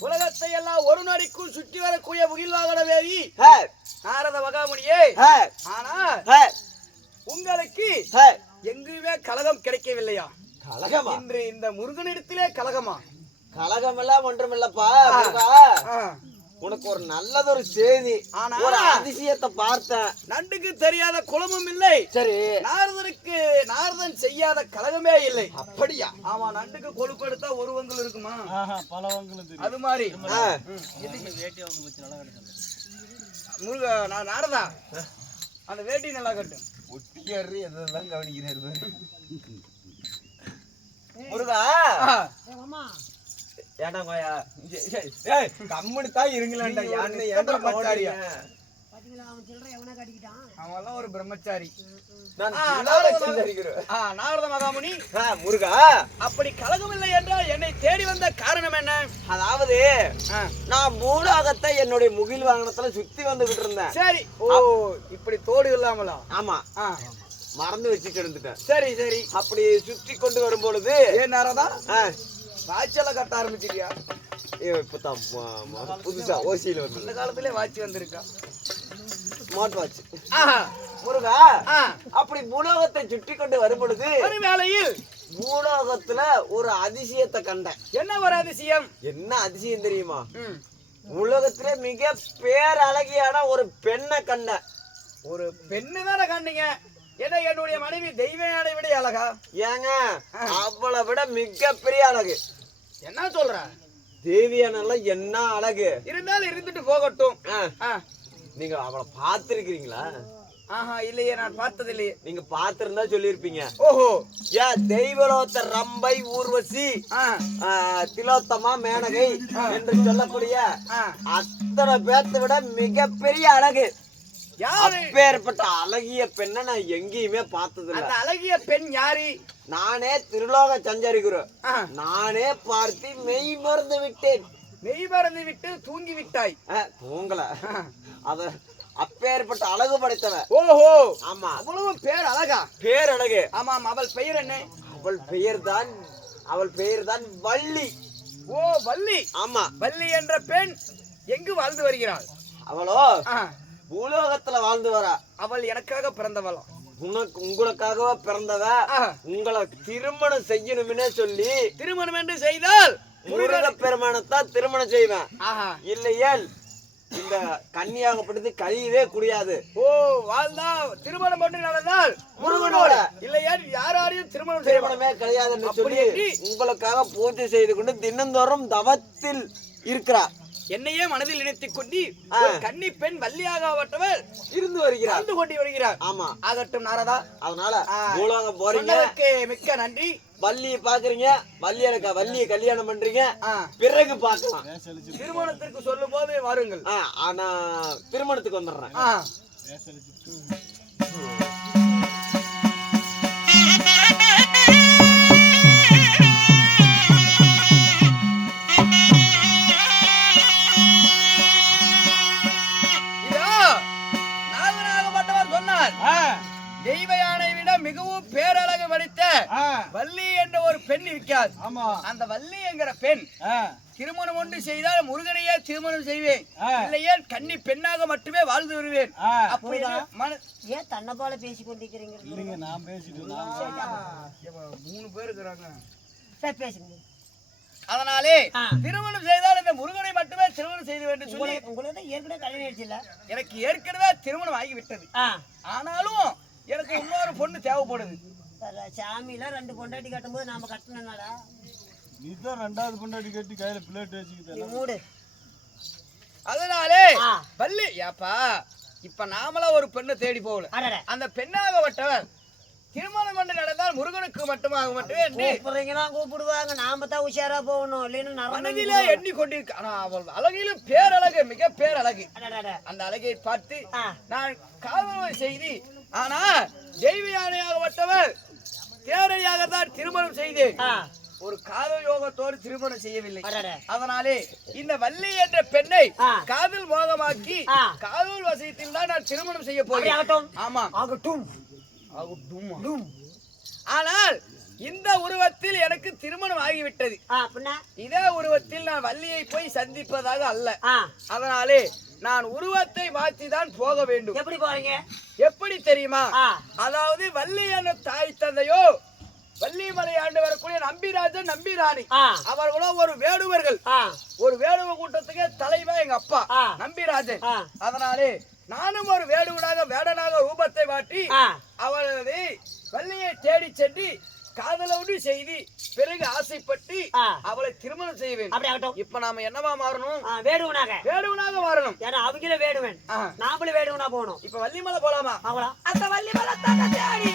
உலகத்தை எல்லாம் ஒரு நொடிக்குள் சுற்றி வரக்கூடிய முகில் வாகன வேவி நாரத மகாமுனியே. ஆனா உங்களுக்கு எங்குமே கலகம் கிடைக்கவில்லையா? கலகமா? இன்று இந்த முருகனிடத்திலே கலகமா? கலகமெல்லாம் ஒன்றுமில்லப்பா முருகா. உனக்கு ஒரு நல்லதொரு செய்தி, ஆனா ஒரு அதிசயத்தை பார்த்தேன். நண்டுக்கு தெரியாத குளமும் இல்லை, சரி, நாரதன் செய்யாத கலகமே இல்லை. அப்படியா? ஆமா, நண்டுக்கு கொழுப்படுத்தா ஒரு வங்கல் இருக்குமா? பல வங்களும் தெரியும். அது மாதிரி முருக நான் நாரதா அந்த வேட்டி நல்லா கட்டும். ஒட்டியாரு எதெல்லாம் கவனிக்கிறாரு முருகா. ஏடா கோயா, கம்முனு தான் இருங்களாண்டா. யானை ஏன்டா பிரம்மச்சாரியா? அவன் ஒரு பிரம்மச்சாரி. நான் சின்னரிக்கிறேன். நாரத மகாமுனி முருகா, அப்படி கலகம் இல்லை என்றால் என்னை தேடி வந்த காரணம் என்ன? அதாவது நான் மூடாகத்தை என்னுடைய முகில் வாகனத்துல சுத்தி வந்துகிட்டு இருந்தேன். சரி, ஓ இப்படி தோடு இல்லாமலா? ஆமா, மறந்து வச்சுட்டு இருந்துட்டேன். சரி சரி. அப்படி சுத்தி கொண்டு வரும் பொழுது ஏன் நாரதா வாட்செல்லாம் கட்ட ஆரம்பிச்சிருக்கியா? இப்பதான் புதுசா ஓசியில வந்து இந்த காலத்திலே வாட்சி வந்திருக்கா, ஸ்மார்ட் வாட்ச். முருகா, அப்படி பூலோகத்தை சுற்றி கொண்டு வரும் பொழுது ஒரு வேளையில் பூலோகத்துல ஒரு அதிசயத்தை கண்டேன். என்ன ஒரு அதிசயம்? என்ன அதிசயம் தெரியுமா? உலகத்திலே மிக பேரழகியான ஒரு பெண்ணை கண்டேன். ஒரு பெண்ணு தானே கண்டீங்க? ஏன்னா என்னுடைய மனைவி தெய்வயானை விட அழகா? ஏங்க, அவளை விட மிக பெரிய அழகு. என்ன சொல்ற? தேவியான என்ன அழகு இருந்தாலும் இருந்துட்டு போகட்டும். நீங்க அவளை பார்த்திருக்கீங்களா? இல்லையே, நான் பார்த்தது இல்லையே. நீங்க பார்த்திருந்தா சொல்லிருப்பீங்க. ஓஹோ, ஏன் தெய்வலோத்த ரம்பை, ஊர்வசி, திலோத்தமா, மேனகை என்று சொல்லக்கூடிய அத்தனை பேர்த்தை விட மிக பெரிய அழகு. அப்பேற்பட்ட அழகிய பெண்ணை நான் எங்கேயுமே பார்த்தது இல்ல. அந்த அழகிய பெண் யாரு? நானே திருலோக சஞ்சரிக்கிறேன். நானே பார்த்து மெய் மறந்து விட்டேன். மெய் மறந்து விட்டு தூங்கி விட்டாய்? தூங்கல. அத அப்பேற்பட்ட அழகு படைத்தவ. ஓஹோ, ஆமா, அவ்வளவு பேர் அழகா? பேர் அழகு. ஆமாம். அவள் பெயர் என்ன? அவள் பெயர் தான் வள்ளி. ஓ, வள்ளி. ஆமா, வள்ளி என்ற பெண் எங்கு வாழ்ந்து வருகிறாள்? அவளோ பூலோகத்துல வாழ்ந்து வரா. அவள் எனக்காக பிறந்தவளா? உங்களுக்காகவா பிறந்தவ. உங்களை திருமணம் செய்யணும்னே சொல்லி, திருமணம் என்று செய்தால் முருக பெருமானத்தான் திருமணம் செய்வேன். இல்லையேல் இந்த கன்னியாகப்பட்டது கழியவே கூடாது. ஓ, வாழ்ந்தா திருமணம் பண்ணி நடந்தால் முருகனோட, இல்லையா யாரையும் திருமணமே கிடையாதுன்னு சொல்லி உங்களுக்காக பூஜை செய்து கொண்டு தினந்தோறும் தவத்தில் இருக்கிறார். என்னையே மனதில் நினைத்துக் கொண்டு கன்னி பெண் வள்ளியாகப்பட்டவர் இருந்து வருகிறார், வந்து கொண்டு வருகிறார். ஆமா, ஆகட்டும் நாரதா. அதனால பூலோகம் போறீங்க, மிக்க நன்றி. வள்ளியை பாக்குறீங்க, வள்ளியை கல்யாணம் பண்றீங்க, பிறகு பாக்கலாம். திருமணத்திற்கு சொல்லும் போது வாருங்கள். ஆனா திருமணத்துக்கு வந்துடுறேன். தெய்வ யானை விட மிகவும் பேரழகு படைத்த வள்ளி என்ற ஒரு பெண் இருக்கிறார். அந்த வள்ளி என்கிற பெண் திருமணம் ஒன்று செய்தால் முருகனையே திருமணம் செய்வேன், இல்லையே கன்னி பெண்ணாக மட்டுமே வாழ்ந்து வருவேன். ஏன் தன்னை போல பேசி கொண்டிருக்கிறீங்க? 3 பேர் இருக்கிறாங்க. பேசுங்க. அதனாலே திருமணம் செய்தால் இந்த முருகனை மட்டுமே திருமணம் செய்து வேண்டும் சொல்லி. உங்களுக்கு ஏற்கனவே கல்யாணம் ஆயிடுச்சு இல்ல? எனக்கு ஏற்கனவே திருமணம் ஆகிவிட்டது. ஆனாலும் எனக்கு இன்னொரு பொண்ணு தேவைப்படுது. சாமியில 2 பொண்டாட்டி கட்டும் போது நாம கட்டணும்னாடா? நீதான் 2வது பொண்டாட்டி கட்டி கையில பிளேட் வச்சுக்கிட்ட மூடு. அதனாலே வள்ளி ஏப்பா, இப்ப நாமளா ஒரு பெண்ணை தேடி போகல. அந்த பெண்ணாகப்பட்டவர் திருமணம் கொண்டு நடந்தால் முருகனுக்கு மட்டுமே கூப்பிடுவாங்க. நாம தான் உஷாரா போகணும், இல்லைன்னா மனதிலே எண்ணி கொண்டிருக்க. ஆனா அவள் அழகிலும் பேரழகு, மிக பேரழகு. அந்த அழகை பார்த்து நான் காதல் செய்தி. ஆனா தெய்வ யானையாகப்பட்டவர் தேரையாகத்தான் திருமணம் செய்தேன். ஒரு காதல் யோகத்தோடு திருமணம் செய்யவில்லை. அதனாலே இந்த வள்ளி என்ற பெண்ணை காதல் மோகமாக்கி காதல் வசதியில் தான் நான் திருமணம் செய்ய போகிறேன். ஆமா, ஆகட்டும். ஆனால் இந்த உருவத்தில் எனக்கு திருமணம் ஆகிவிட்டது. இதே உருவத்தில் நான் வள்ளியை போய் சந்திப்பதாக அல்ல. அதனாலே நான் உருவத்தை மாற்றி தான் போக வேண்டும். எப்படி போறீங்க? எப்படி தெரியுமா? அதாவது வள்ளி என்ற தாய் தந்தையோ வள்ளிமலை ஆண்டவர் நம்பிராஜன் நம்பிராணி ஆ. அவர்களும் ஒரு வேடுவர்கள். ஆ. ஒரு வேடுவ கூட்டத்துக்கு தலைவன் எங்க அப்பா ஆ. நம்பிராஜன். ஆ. அதனாலே நானும் ஒரு வேடனாக ரூபத்தை மாற்றி ஆ. அவரது வள்ளியை தேடி சென்று காதலோடு செய்து பிறகு ஆசைப்பட்டு ஆ. அவளை திருமணம் செய்வேன். அப்படி ஆகட்டும். இப்ப நாம என்னவா மாறணும்? வேடுவனாக. வேடுவனாக மாறணும். ஏன்னா அவங்களே வேடுவன், ஆ. நாமளும் வேடுவனா போகணும். இப்ப வள்ளிமலை போலாமா? அவளா அந்த வள்ளிமலை தங்க தேடி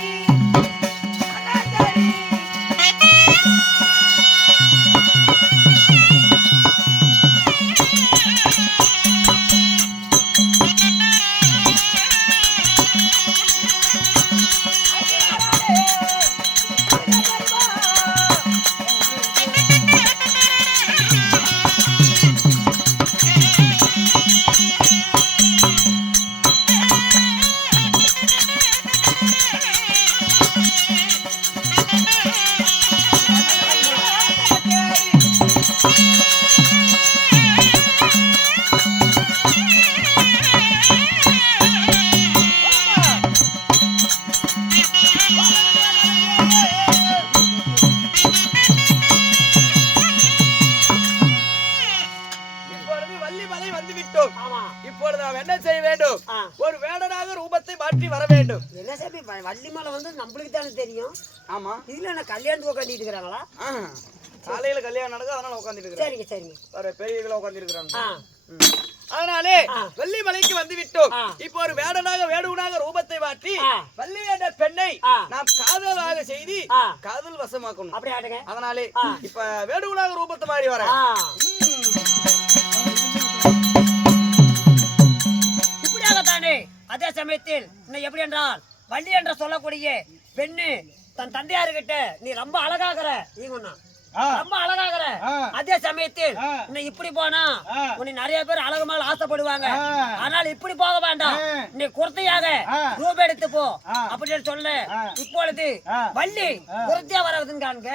இப்பொழுது வள்ளிமலை வந்து விட்டோம். ஆமா. இப்பொழுது நாம் என்ன செய்ய வேண்டும்? ஆ. ஒரு வேடனாக ரூபத்தை மாற்றி வர வேண்டும். என்ன சேப்பி வள்ளிமலை வந்து நம்மளுக்கு தானே தெரியும். ஆமா. இதுல என்ன கல்யாணத்துக்கு உட்காந்துட்டு இருக்கிறாங்களா? காலையில கல்யாணம் நடக்குது, அதனால உட்காந்துட்டு இருக்கிறேன். சரிங்க சரிங்க. ஒரு பெரியவங்கள உட்கார்ந்து இருக்கிறாங்க. ஆ. அதனாலே ஆ. வள்ளிமலைக்கு வந்து விட்டோம். ஆ. இப்போ ஒரு வேடனாக ரூபத்தை மாற்றி ஆ. வள்ளி என்ற பெண்ணை ஆ. நாம் காதலாக செய்து ஆ. காதல் வசமாக்கணும். அப்படி ஆட்டுங்க. அதனாலே ஆ. இப்ப வேடுவனாக ரூபத்தை மாறி வர ஆ. இப்படியாகத்தானே அதே சமயத்தில் இன்னும் எப்படி என்றால் வள்ளி என்று சொல்லக்கூடிய பெண்ணு தன் தந்தையாருகிட்ட நீ ரொம்ப அழகாகிற நீங்க ரொம்ப அழகாகிற அதே சமயத்தில் இன்னும் இப்படி போனா உன்னை நிறைய பேர் அழகு மேல ஆசைப்படுவாங்க. ஆனால் இப்படி போக வேண்டாம், நீ குர்த்தையாக ரூபம் எடுத்து போ அப்படின்னு சொல்லு. இப்பொழுது வள்ளி குர்த்தியா வரதுன்னு காண்க.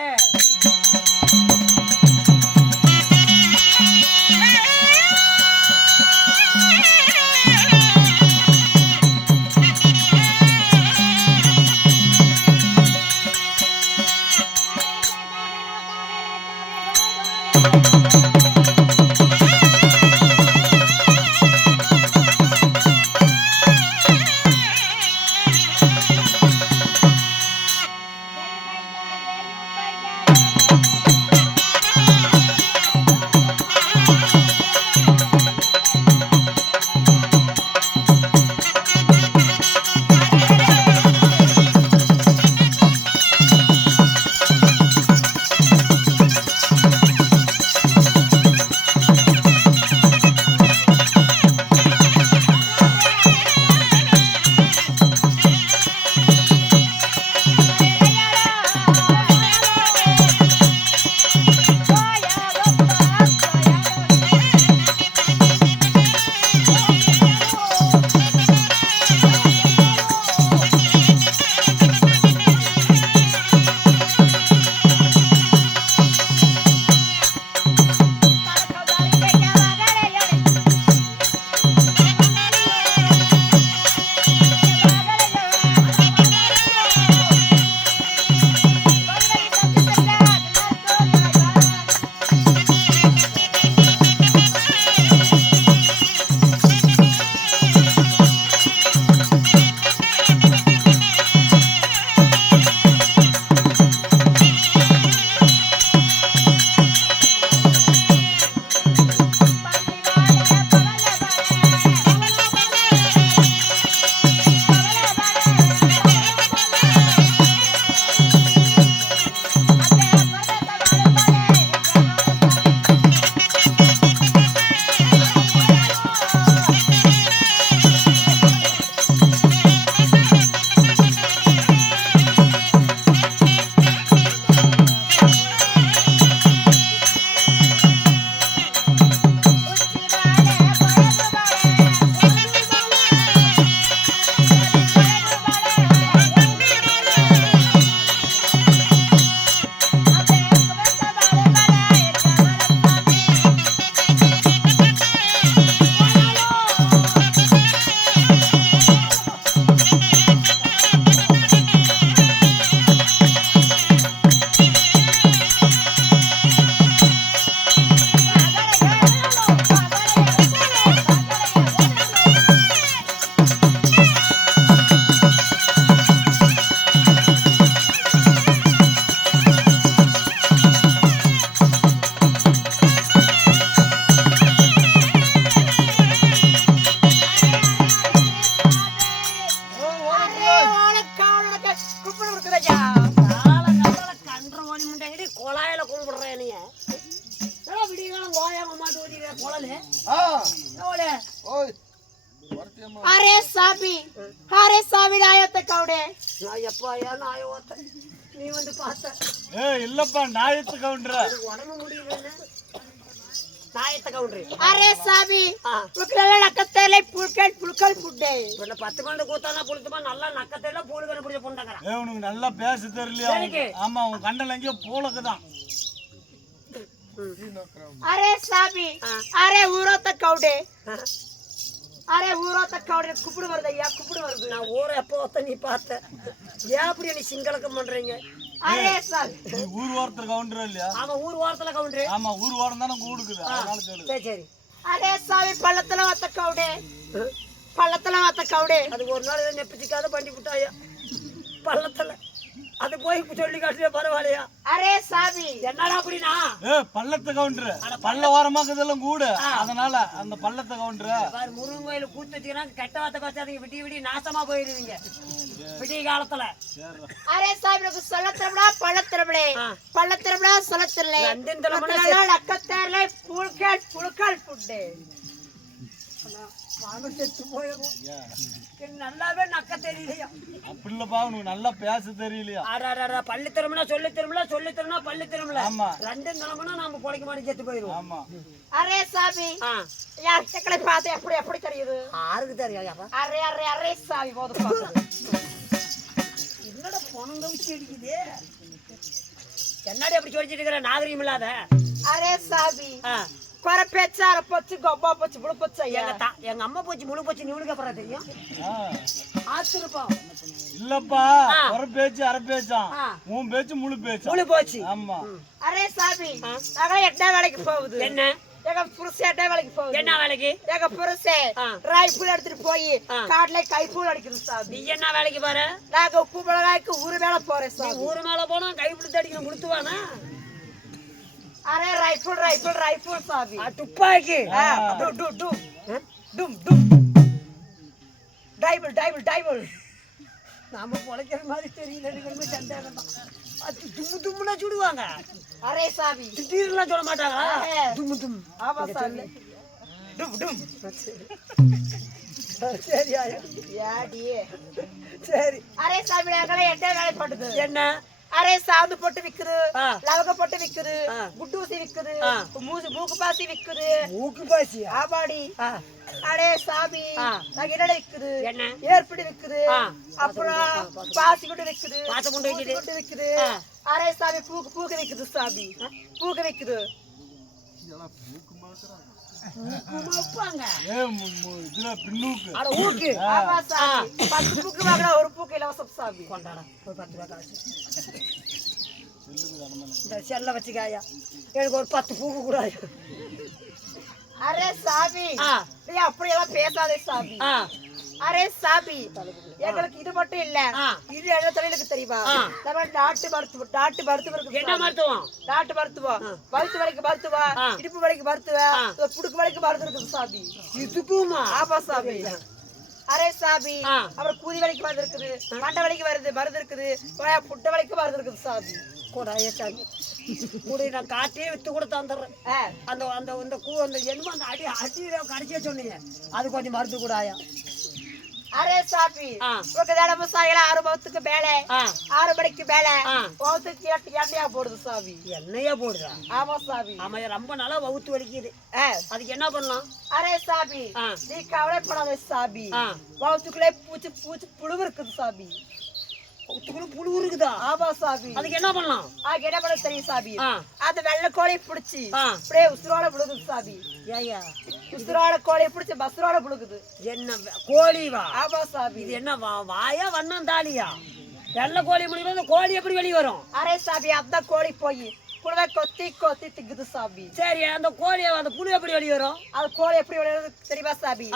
கும்பிடு இருக்குதையா கன்ற மணி முண்டை குழாயில கும்பிடுறேன் நீ விடியகாலம் கோயாம மாட்டு ஊதிக்கிற குழலு ஓய் அரே சாமி நாயத்தை கவுடே நான் எப்பா ஏன் நாய ஓத்த நீ வந்து பார்த்த இல்லப்பா நாயத்து கவுண்டர் உடம்பு முடியலன்னு நாயத்தை கவுண்டரு அரே சாமி புக்கல நக்கத்தேலை புல்கல் புட்டே இப்ப 10 மணி கூத்தானா புளுத்துமா நல்லா நக்கத்தேல பூல் கண்ணு பிடிச்ச பொண்டாங்கறான் உனக்கு நல்லா பேச தெரியலையா ஆமா உன் கண்டல எங்கேயோ போலக்குதான் அரே சாமி அரே ஊரோத்த கவுடே அரே ஊரோத்த கவுடே குப்பிடு வருதையா குப்பிடு வருது நான் ஊரை எப்போ ஒத்த நீ பார்த்த ஏன் அப்படி நீ சிங்களக்கம் பண்றீங்க அரே சாமி ஊர் வாரத்துல கவுண்டர் இல்லையா ஆமா ஊர் வாரத்துல கவுண்டரு ஆமா ஊர் வாரம் தானே கூடுக்குது அதனால சொல்லு சரி சரி அரே சாமி பள்ளத்துல வத்த கவுடே அது ஒரு நாள் நெப்பிச்சிக்காத பண்ணி விட்டாயா பள்ளத்துல அது போய் சொல்லி காட்டுறியா பரவாயில்லையா அரே சாமி என்னடா அப்படின்னா பள்ளத்தை கவுண்டர் பள்ள வாரமாக்குதெல்லாம் கூட அதனால அந்த பள்ளத்தை கவுண்டர் பாரு முருகன் கோயில கூத்து வச்சுக்கிறா கெட்ட வார்த்தை காய்ச்சாதீங்க விடிய நாசமா போயிருவீங்க விடிய காலத்துல அரே சாமி எனக்கு சொல்ல திரமடா பள்ள திரமடா சொல்ல திரல ரெண்டும் திரமடா நக்கத்தேலை புல்கல் புட்டே செத்து போயிடும் நல்லாவே நக்க தெரியலையா அப்படி இல்லப்பா உனக்கு நல்லா பேச தெரியலையா பள்ளி திரும்பினா சொல்லி திரும்பினா பள்ளி திரும்பல ஆமா ரெண்டும் நிலமனா நாம பொழைக்க மாட்டேன் செத்து போயிடுவோம் ஆமா அரே சாமி யார் செக்கலை பார்த்து எப்படி தெரியுது யாருக்கு தெரியும் அரே சாமி போது என்னடா பொணங்க வச்சு அடிக்குது என்னடி அப்படி சொல்லிட்டு இருக்கிற நாகரிகம் இல்லாத அரே சாமி குறை பேச்சு அரை போச்சு கொப்பா போச்சு முழு போச்சு எங்க அம்மா போச்சு முழு போச்சு நீ உனக்கு அப்புறம் தெரியும் ஆத்திருப்போம் இல்லப்பா ஒரு பேச்சு அரை பேச்சான் உன் பேச்சு முழு போச்சு ஆமா அரே சாமி நாங்களே 8 வேலைக்கு போகுது என்ன எங்க புருஷன் 8 வேலைக்கு போகுது என்ன வேலைக்கு எங்க புருஷன் ரைஃபிள் எடுத்துட்டு போய் காட்டுல கைப்பூல் அடிக்கணும் சாமி நீ என்ன வேலைக்கு பாரு நாங்க உப்பு மிளகாய்க்கு ஊரு மேல போறேன் சாமி ஊரு மேல போனா கைப்பிடித்து அடிக்கணும் முழுத்துவானா அரே ரைஃபிள் சாமி துப்பாக்கி டைபிள் நாம பொழைக்கிற மாதிரி தெரியல சந்தேகம் தான் அது தும்முனா சுடுவாங்க அரே சாமி திடீர்லாம் சொல்ல மாட்டாங்க தும் ஆமா சாமி சரி சரி அரே சாமி நாங்களே 8 வேலை போட்டுது என்ன அரே சாந்து போட்டு விக்குது லவங்க போட்டு விக்குது குட்டூசி விக்குது மூக்கு பாசி விக்குது மூக்கு பாசி ஆமாடி அரே சாமி நாங்க என்னடா விக்குது என்ன ஏற்பிடி விக்குது அப்புறம் பாசி குண்டு விக்குது பாசி குண்டு விக்குது அரே சாமி பூக்கு விக்குது சாமி பூக்கு விக்குது இதுல பின்னூக்கு அட ஊக்கு ஆமா சாமி 10 பூக்கு வாங்குறா ஒரு பூக்கு இலவசம் சாமி கொண்டாடா ஒரு 10 ரூபாய் காசு இந்த செல்ல வச்சுக்காயா எனக்கு ஒரு 10 பூக்கு கூட அரே சாமி நீ அப்படியெல்லாம் பேசாதே சாமி அரே சாமி எங்களுக்கு இது மட்டும் இல்ல இது என்ன தொழிலுக்கு தெரியுமா நம்ம நாட்டு மருத்துவம் என்ன மருத்துவம் நாட்டு மருத்துவம் வயிற்று வலிக்கு மருத்துவம் இடுப்பு வலிக்கு மருத்துவம் புடுக்கு வலிக்கு மருந்து இருக்குது சாமி இதுக்குமா ஆமா சாமி அரே சாமி அப்புறம் கூதி வலிக்கு மருந்து இருக்குது மண்டை வலிக்கு மருந்து இருக்குது புட்டை வலிக்கு மருந்து இருக்குது சாமி கூடாய சாமி கூட நான் காட்டியே வித்து கூட தந்துடுறேன் அந்த அந்த இந்த அந்த என்னமோ அந்த அடியில கடைசியா சொன்னீங்க அது கொஞ்சம் மருந்து கூடாயா அரே சாமி உனக்கு தினமும் சாயங்காலம் 6 மணிக்கு மேலே 6 மணிக்கு மேலே வவுத்துக்கு எண்ணெயா போடுது சாமி எண்ணெயா போடுதா ஆமா சாமி ஆமா ரொம்ப நாளா வவுத்து வலிக்குது அதுக்கு என்ன பண்ணலாம் அரே சாமி நீ கவலைப்படாத சாமி வவுத்துக்குள்ளே பூச்சி புழு இருக்குது சாமி புழு இருக்குதா ஆமா சாமி அதுக்கு என்ன பண்ணலாம் அதுக்கு என்ன பண்ண தெரியும் சாமி அந்த வெள்ளை கோழி பிடிச்சி அப்படியே உசுரோட புழுகுது சாமி ஏயா உசுரோட கோழி பிடிச்சி பசுரோட புழுகுது என்ன கோழிவா ஆமா சாமி இது என்ன வாயா வண்ணம் தாலியா வெள்ளை கோழி முடிவு கோழி எப்படி வெளியே வரும் அரே சாமி அந்த கோழி போய் புழுவை கொத்தி திங்குது சாமி சரி அந்த கோழி அந்த புழு எப்படி வெளியே வரும் அது கோழி எப்படி வெளியே தெரியுமா சாமி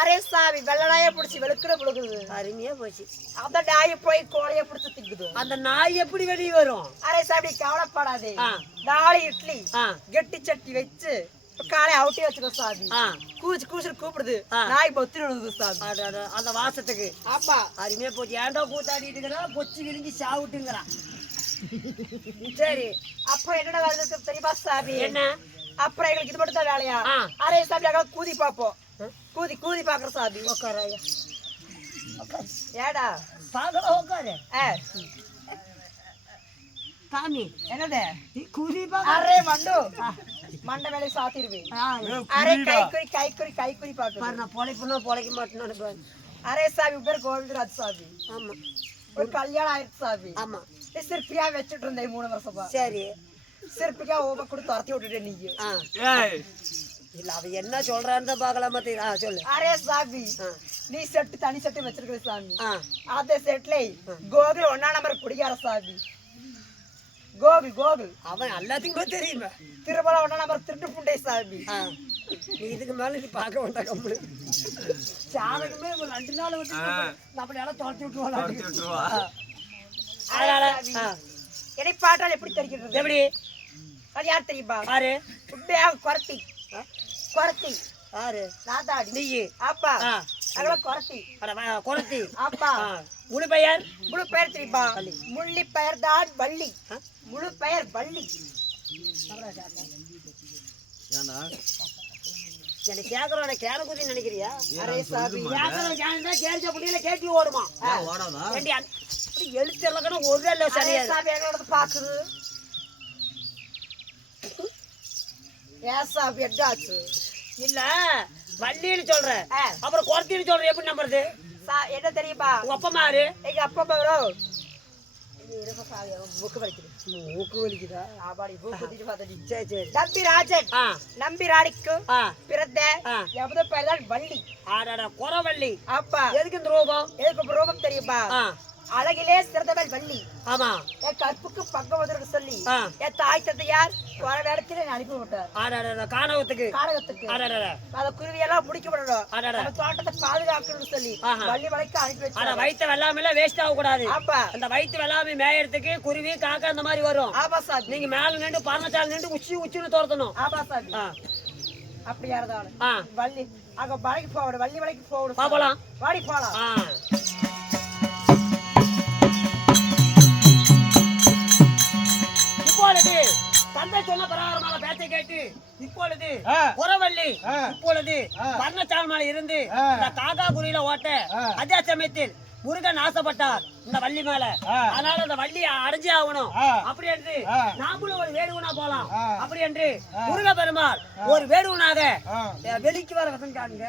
அரே சாமி வெள்ளை நாயை பிடிச்சி வெளுக்கிற புழுகுது அருமையா போச்சு அந்த நாயை போய் கோழியை பிடிச்சி திங்குது அந்த நாய் எப்படி வெளியே வரும் அரே சாமி கவலைப்படாதே 4 இட்லி கெட்டி சட்டி வச்சு காலை அவுட்டி வச்சுக்கோ சாமி ஆ. கூச்சு கூச்சு கூப்பிடுது ஆ. நாய் பொத்து விழுது சாமி அந்த வாசத்துக்கு ஆமா அருமையா போச்சு ஏன்டா கூத்தாடிட்டு இருக்கிறா பொச்சு விழுங்கி சாவுட்டுங்கிறான். சரி அப்புறம் என்னடா வருது தெரியுமா சாமி என்ன அப்புறம் எங்களுக்கு இது மட்டும் தான் வேலையா ஆ. அரே சாமி நாங்க கூதி பாப்போம் கூதி கூதி பாக்குற சாமி உட்காராயா ஏடா பாக்கலாம் உட்காரு ஆ, சாமி என்னது குதி அரே மண்டு மண்டை மேலே சாத்திருவேன் அரே கை குறி பாக்கு பாரு நான் பொழைப்புனா பொழைக்க மாட்டேன்னு. அரே சாமி பேர் கோவிந்தராஜ் சாமி ஆமா ஒரு கல்யாணம் ஆயிடுச்சு சாமி ஆமா சிற்பியா வச்சுட்டு இருந்தேன் 3 வருஷமா சரி சிற்பிக்கா ஓப கூட துரத்தி விட்டுட்டேன் நீங்க ஆ இல்ல அவ என்ன சொல்றான்னு பாக்கலாமா தெரியும். சொல்லு. அரே சாமி ஆ. நீ செட்டு தனி செட்டு வச்சிருக்கிற சாமி ஆ அதே செட்ல கோகுல் 1ஆம் நம்பர் குடிக்கார சாமி கோகுல் அவன் எல்லாத்துக்கும் தெரியுமே. திருமலை 1ஆம் நம்பர் திருட்டு புண்டை சாமி ஆ. நீ இதுக்கு மேல நீ பார்க்க வேண்டாம் கம்பளு சாதகமே ஒரு 2 நாள் வந்து நம்மள எல்லாம் துரத்தி விட்டுருவா. அதனால என்னை பாட்டால் எப்படி தெரிகிறது எப்படி அது யார் தெரியுமா யாரு உண்மையாக குறத்தி யாரு நாதாடி நீ அப்பா ஆ. அவ்வளோ குறத்தி குளத்தி அப்பா முழு பெயர் முழு பெயர் தெரியுமா முள்ளி பெயர் தான் வள்ளி முழு பெயர் வள்ளி எனக்கு கேக்குறோட கேர குதி நினைக்கிறியா? அரே சாமி கேரிச்ச புள்ளியில கேட்டி ஓடுமா ஏண்டி, அப்படி எழுத்து எல்லாம் ஒரு இல்ல அரே சரியா சாமி எங்களோட பாக்குது ஏன் சாமி என்னாச்சு இல்ல வள்ளின்னு சொல்ற ஆ. அப்புறம் குறத்தின்னு சொல்ற எப்படி நம்புறது? என்ன தெரியுமா உங்க அப்பா மாரு எங்க அப்பா வரும் புக்கு படிக்குது மூக்கு வலிக்குதா? ஆபாடி புக்கு குத்திட்டு பார்த்தடி சரி சரி நம்பி ராஜன் ஆ நம்பி ராணிக்கு ஆ பிறந்த ஆ. எவ்வளவு பேர் தான் வள்ளி ஆடாடா குறவள்ளி அப்பா எதுக்கு இந்த ரோகம்? எதுக்கு ரோகம் தெரியுமா ஆ அழகிலே சிறந்தவள் வள்ளி ஆமா என் கற்புக்கு பக்கம் வந்து சொல்லி ஆ. என் தாய் தந்தையார் போற இடத்துல என்னை அனுப்பி விட்டார் ஆடாடா காணவத்துக்கு காடகத்துக்கு ஆடாடா அந்த குருவியெல்லாம் பிடிக்கப்படணும் அடடா. நம்ம தோட்டத்தை பாதுகாக்கணும்னு சொல்லி ஆஹா. வள்ளி மலைக்கு அனுப்பி ஆனா வச்சார் வயிற்று வெள்ளாமையில வேஸ்ட் ஆக கூடாது. ஆப்பா அந்த வயிற்று வெள்ளாமை மேயறதுக்கு குருவி காக்கா அந்த மாதிரி வரும். ஆமா சாமி நீங்க மேல நின்று பறந்தாச்சால நின்று உச்சின்னு துரத்தணும். ஆமா சாமி ஆ அப்படி யாரதாலும் ஆ வள்ளி அங்க மலைக்கு போகணும் வள்ளி மலைக்கு போகணும் பாப்பலாம். வாடி போலாம் ஆ இப்பொழுது தந்தை சொன்ன பிரகாரமான பேச்சை கேட்டு இப்பொழுது புறவள்ளி இப்பொழுது வர்ணச்சால் இருந்து இந்த காக்கா குறியில ஓட்ட அதே சமயத்தில் முருகன் ஆசைப்பட்டார் இந்த வள்ளி மேல. அதனால அந்த வள்ளி அடைஞ்சே ஆகணும். அப்படி என்று நாமளும் ஒரு வேடுவனா போலாம். அப்படி என்று முருக பெருமாள் ஒரு வேடுவனாக வெளிக்கு வர வசங்காங்க.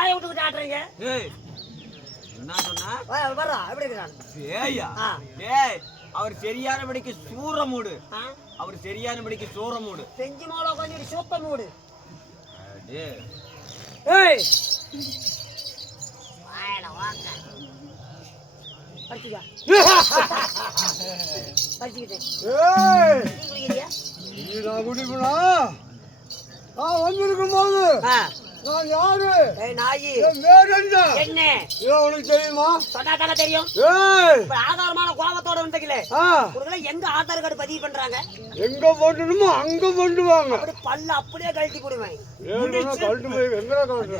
வாயை விட்டுக்கிட்டு ஆட்டுறீங்க ஏய் என்ன சொன்னா வர்றா எப்படி இருக்கிறான் ஏய்யா ஏய் அவர் சரியானபடிக்கு சூரமூடு அவர் சரியானபடிக்கு சூரமூடு செஞ்சு மாலை கொஞ்சம் சூப்ப மூடு டேய் ஏய் வாயில வாங்க படிச்சுக்க படிச்சுக்கிட்டு ஏய் நீ குடிக்கிறியா நான் குடிப்பா நான் வந்திருக்கும் போது நான் யாரு ஏய் நாயி வேறென்ன என்ன உனக்கு தெரியுமா சொன்னா தானே தெரியும் ஏய் இப்ப ஆதாரமான கோபத்தோட வந்துக்கல ஆ உங்களை எங்க ஆதார் கார்டு பதிவு பண்றாங்க எங்க போடணுமோ அங்க போடுவாங்க அப்படி பல்ல அப்படியே கழட்டி போடுவேன் ஏன்னா கழட்டு போய் எங்கடா கழட்டு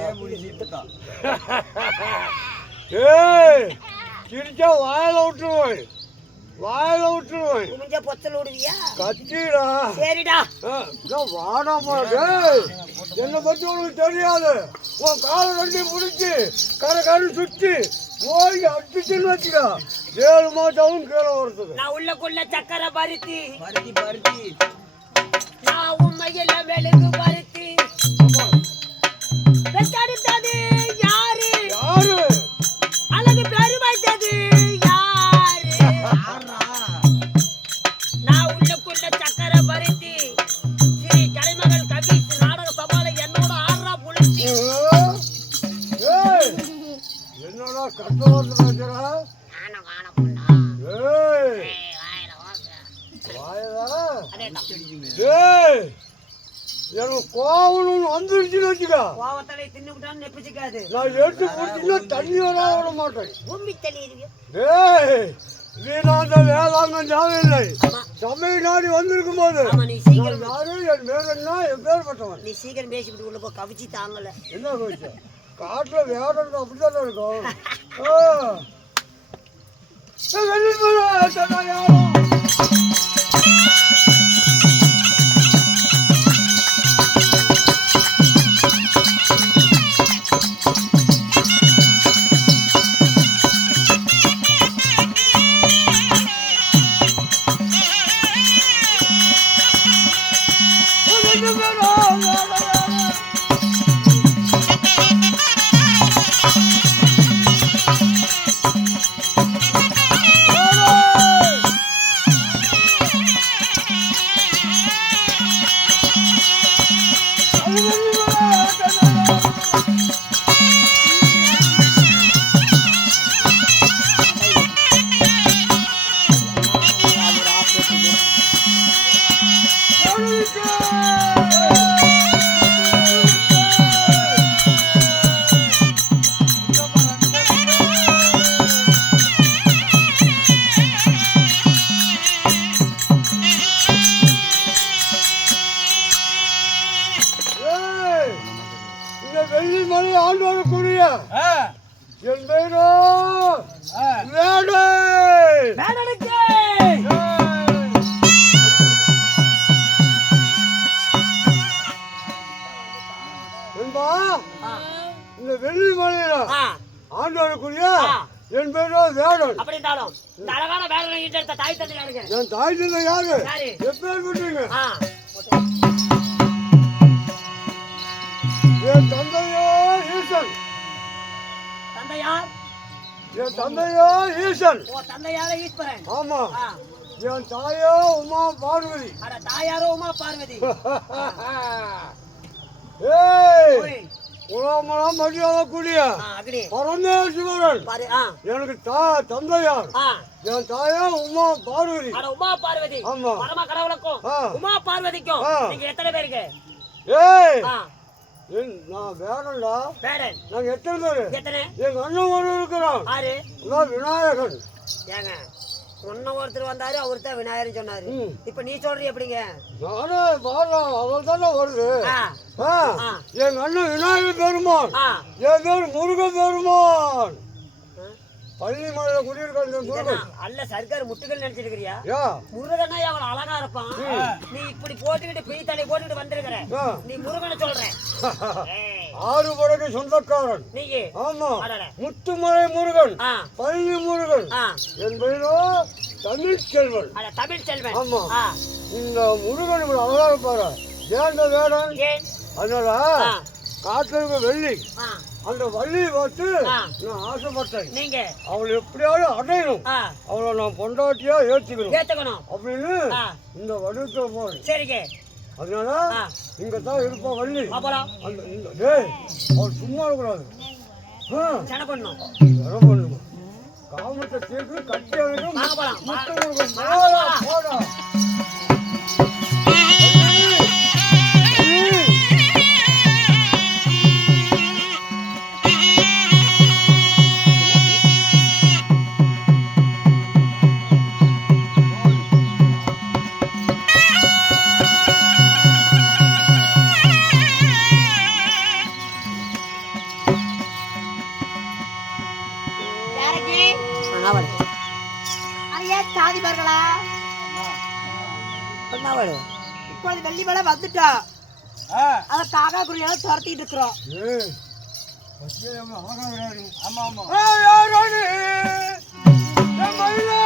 ஏய் சிரிச்சா வாயில விட்டுருவேன் வாயில விட்டுருவேன் முடிஞ்ச பொத்தல் விடுவியா கத்திடா சரிடா வாடாமா டேய் என்னை பத்தி உனக்கு தெரியாது உன் காலை ரெண்டையும் முடிச்சு கரை சுத்தி போய் அடிச்சுன்னு வச்சுக்கா 7 மாசம் கீழே வருது நான் உள்ளக்குள்ள சக்கரை பருத்தி பருத்தி பருத்தி நான் உண்மையில மெழுகு பருத்தி பெற்றெடுத்தது யாரு யாரு அழகு பேரு வைத்தது யாரு நான் உள்ளக்குள்ள சக்கரை பருத்தி ஸ்ரீ கலைமகள் கவிஸ் நாடக சபால என்னோட ஆறா புளிச்சி ஏய் என்னடா கட்ட வருதுடா ஏய் வாயடா ஏய் எனக்கு கோவம் வந்துருச்சுன்னு வச்சுக்கா கோவத்தலை தின்னுக்கிட்டான்னு நெப்பிச்சுக்காது நான் எடுத்து குடிச்சுன்னா தண்ணி வர மாட்டேன் பூமி தள்ளி இருக்கு ஏய் வீணாந்த வேளாங்க தேவையில்லை தமிழ்நாடு வந்திருக்கும் போது ஆமா நீ சீக்கிரம் யாரு என் மேலன்னா என் பேர் பட்டவன் நீ சீக்கிரம் பேசிக்கிட்டு உள்ள போ கவிச்சு தாங்கல என்ன போச்சு காட்டுல வேடம் அப்படித்தானே இருக்கும் வெள்ளிமலை ஆண்டு வரக்கூடிய என் பேரோ வேடை என்பா இந்த வெள்ளிமலையில ஆண்டு வரக்கூடிய என் பேரோ வேடன் அப்படின்றாலும் இந்த அழகான வேடனை ஈட்டெடுத்த தாய் தந்தை யாருங்க என் தாய் தந்தை யாரு யாரு எப்பேர் விட்டுருங்க ஆ என் தந்தையோ ஈசன் தந்தையார் என் தந்தையோ ஈசன் ஓ தந்தையார ஈஸ்வரன் ஆமா ஆ என் தாயோ உமா பார்வதி அட தாயாரோ உமா பார்வதி ஏய் ஓய் உலகமெல்லாம் மரியாதை கூடிய அக்னி பரமேஸ்வரன் பாரு எனக்கு தந்தையார் என் தாயா உமா பார்வதி அட உமா பார்வதி ஆமா பரம கடவுளுக்கும் உமா பார்வதிக்கும் நீங்க எத்தனை பேருக்கு ஏய் நான் வேணும்டா வேடன் நாங்க எத்தனை பேரு எத்தனை எங்க அண்ணன் ஒரு இருக்கிறான் ஆறு விநாயகன் ஏங்க ஒன்னும் ஒருத்தர் வந்தாரு அவரு தான் விநாயகர் சொன்னாரு இப்ப நீ சொல்றீ எப்படிங்க நானே பாடுறான் அவள் தானே வருது எங்க அண்ணன் விநாயகர் பெருமான் என் பேர் முருகன் பெருமான் பள்ளிமலையில குடியிருக்க முருகன் அல்ல சர்க்கார் முட்டுகள் நினைச்சிருக்கிறியா யா முருகனா அவன் அழகா இருப்பான் நீ இப்படி போட்டுக்கிட்டு பெய் தலை போட்டுக்கிட்டு வந்திருக்கிற நீ முருகனை சொல்ற ஆறு படைக்கு சொந்தக்காரன் நீங்க ஆமா முத்துமலை முருகன் பள்ளி முருகன் என் பெயரோ தமிழ் செல்வன் தமிழ் செல்வன் ஆமா இந்த முருகன் இப்படி அழகா இருப்பாரு ஏன் வேடன் அதனால காட்டுல இருக்க வெள்ளி அந்த வள்ளியை பார்த்து ஆ. நான் ஆசைப்பட்டேன். நீங்க அவளை எப்படியாவது அடையணும், ஆ, அவளை நான் பொண்டாட்டியா ஏத்துக்கணும் ஏத்துக்கணும். அப்படின்னு ஆ, இந்த வடிவத்துல போறேன். சரிங்க. அதனால ஆ, இங்க தான் இருப்பா வள்ளி. அப்பலாம் அந்த டேய் அவள் சும்மா இருக்கக்கூடாது. சண்டை பண்ணணும். வர பண்ணுமா காமத்தை சேர்த்து கட்டி அழைக்கும் வாங்க போலாம். முட்டை கொடுக்கும். வாங்க போலாம். போடா யாருக்கு அரையே தாதிபார்களா இப்பொழுது வெள்ளி மலை வந்துட்டோம். அதை காக்கா குருவியால துரத்திட்டு இருக்கிறோம். ஏய் பசியம்மா அழகா விளையாடு. ஆமா ஆமா ஏய் யாரானே ஏ மயிலா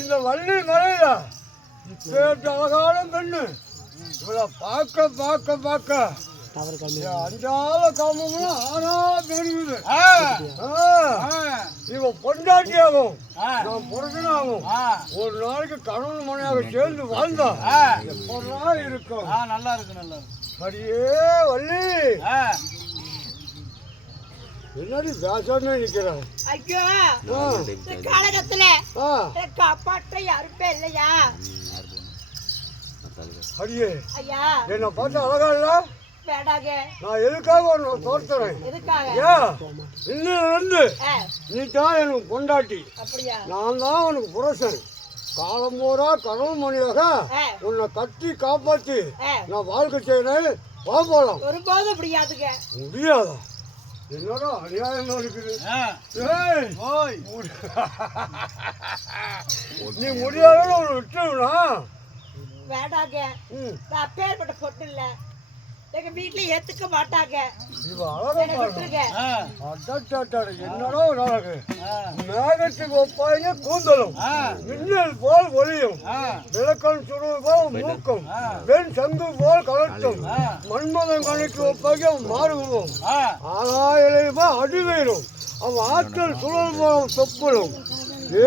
இந்த வள்ளி மலையில இப்பேற்ற அழகான பெண்ணு இவளை பார்க்க பார்க்க பார்க்க அஞ்சாத காமம்னா ஆனா தெரியுது. இவ பொண்டாட்டியாகும் நான் புருஷனாகும் ஒரு நாளைக்கு கணவன் மனையாக சேர்ந்து வாழ்ந்தா எப்படா இருக்கும். நல்லா இருக்கு நல்லா இருக்கு. அடியே வள்ளி என்னடி பேசாம நிக்கிறான். ஐயோ இந்த காலகட்டத்துல காப்பாற்ற யாருமே இல்லையா? அடியே ஐயா என்ன பார்த்து அழகா இல்ல? வேண்டாங்க. நான் எதுக்காக உன்னை தோர்த்துறேன்? எதுக்காக? ஏன் இன்னிலிருந்து ஆ, நீ தான் எனக்கு பொண்டாட்டி, அப்படியா? நான் தான் உனக்கு புருஷன். காலம் பூரா கணவன் மணியாக ஆ, உன்னை கட்டி காப்பாத்தி ஆ, நான் வாழ்க்கை செய்யறேன். வா போலாம். ஒருபோதும் முடியாதுங்க. முடியாதா? என்னடா அநியாயமா இருக்குது. ஏய், ஓய் நீ முடியாதுன்னு உன்னை விட்டுருவா? வேண்டாங்க. நான் அப்பேற்பட்ட பொண்ணு இல்ல. எங்க வீட்டுல ஏத்துக்க மாட்டாங்க. இவ அழகா என்னை பாருங்க. விட்டுருங்க. அடடடட, என்னடா ஒரு அழகு. மேகத்துக்கு ஒப்பாயின கூந்தலும் மின்னல் போல் ஒளியும் விளக்கன் சுடுவது போல் மூக்கும் வெண் சங்கு போல் கலட்டும் மன்மதன் கணிக்கு ஒப்பாக மாறுவோம் ஆகாயிலையுமா அடிவயிரும் அவன் ஆற்றல் சுழல் போல தொப்பலும்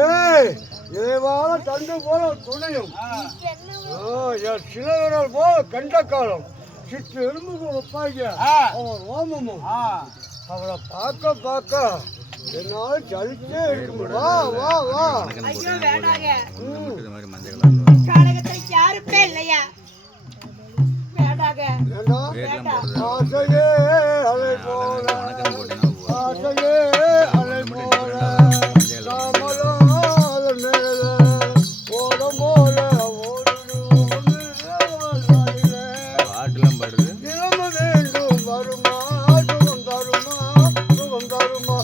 ஏய் இறைவான தண்டு போல துணையும் என் சிலவரல் போல கண்டக்காலம் சிற்று எறும்புக்கு ஒப்பாக அவன் ரோமமும் அவளை பார்க்க பார்க்க என்னால ஜலிச்சே இருக்கும். வா வா வா. ஐயோ வேண்டாங்க. காலகத்துல யாருமே இல்லையா? வேண்டாங்க. வேண்டாம். ஆசையே அலை போல ஆசையே அலை போல காமலாத மேல ஓடம் போல இளம வேண்டும் வருமா சுகம் தருமா சுகம் தருமா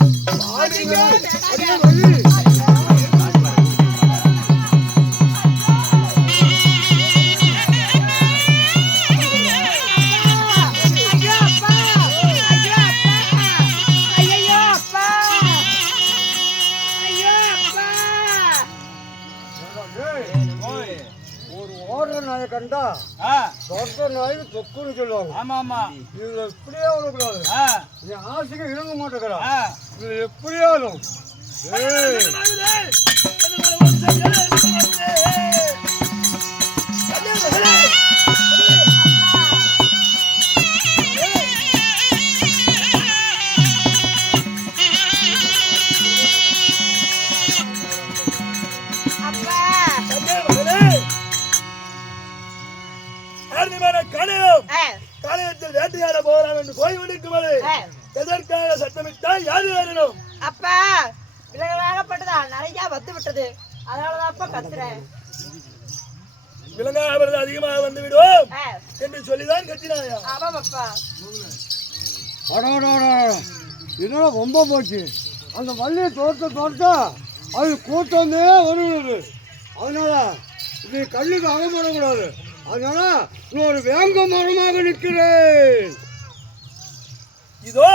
நாயை கண்டா தோட்ட நாய் தொக்குன்னு சொல்லுவாங்க. ஆமா ஆமா. இதுல எப்படியே வரக்கூடாது. என் ஆசைக்கு இறங்க மாட்டேங்கிறா. இது எப்படியே வரும். காலத்தில் வேட்டையாட போகிறான் என்று போய் கொண்டிருக்கும்போது எதற்காக சத்தமிட்டால் யாது வரணும்? அப்பா விலகலாகப்பட்டதா நிறைய வந்து விட்டது, அதனாலதான் கத்துறேன். விலங்காக அதிகமாக வந்து விடுவோம் என்று சொல்லிதான் கத்தினாயா? ஆமாம் அப்பா. இதனால ரொம்ப போச்சு. அந்த வள்ளியை தோட்ட அது கூட்டமே வருகிறது. அதனால இது கண்ணுக்கு அகப்படக்கூடாது. அதனால நான் ஒரு வேங்க மரமாக நிற்கிறேன். இதோ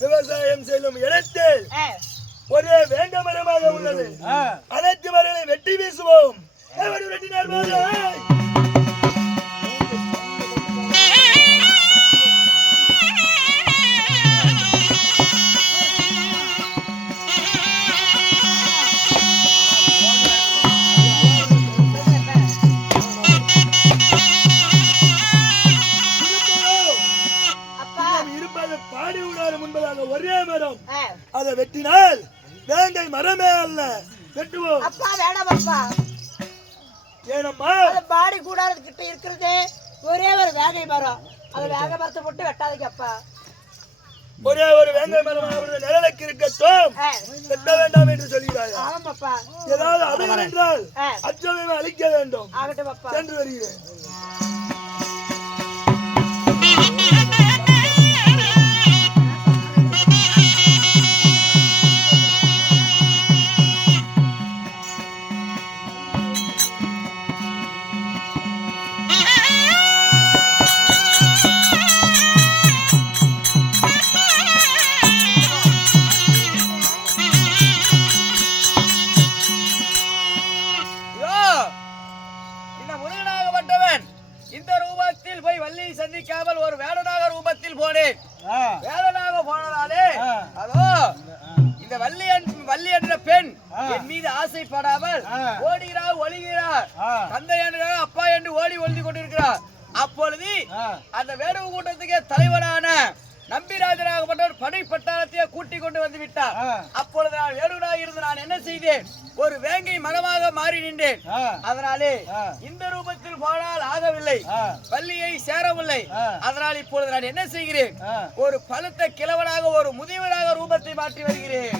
விவசாயம் செல்லும் இடத்தில் ஒரே வேங்க மரமாக உள்ளது. அனைத்து மரங்களை வெட்டி வீசுவோம். வெட்டினார் ஒரே மரம். அதை வெட்டினால் வேங்கை மரமே அல்ல, வெட்டுவோம். அப்பா வேணாம் அப்பா. ஏனம்மா? பாடி கூடாது கிட்ட இருக்கிறது ஒரே ஒரு வேங்கை மரம். அது வேங்கை மரத்தை போட்டு வெட்டாதீங்க அப்பா. ஒரே ஒரு வேங்கை மரம் நிழலுக்கு இருக்கட்டும், வெட்ட வேண்டாம் என்று சொல்கிறாய். ஆமாம் அப்பா. ஏதாவது அது என்றால் அச்சமே அழிக்க வேண்டும். ஆகட்டும் அப்பா. சென்று வருகிறேன். சந்திக்காமல் ஒரு வேடனாக ரூபத்தில் போனேன். வேடனாக போனதாலே அதோ இந்த வள்ளி என்ற பெண் என் மீது ஆசைப்படாமல் ஓடுகிறார், ஒளிகிறார். தந்தை என்று அப்பா என்று ஓடி ஒளிந்து கொண்டிருக்கிறார். அப்பொழுது அந்த வேடுவ கூட்டத்துக்கு தலைவரான நம்பிராஜனாகப்பட்டவர் படை பட்டாளத்தையே கூட்டிக் கொண்டு வந்து விட்டார். அப்பொழுது நான் வேடுவனாக இருந்து நான் என்ன செய்தேன்? ஒரு வேங்கை மரமாக மாறி நின்றேன். அதனாலே இந்த ரூபத்தில் போனால் ஆகவில்லை, வள்ளியை சேரவில்லை. அதனால் இப்பொழுது நான் என்ன செய்கிறேன்? ஒரு பழுத்த கிழவனாக ஒரு முதியவனாக ரூபத்தை மாற்றி வருகிறேன்.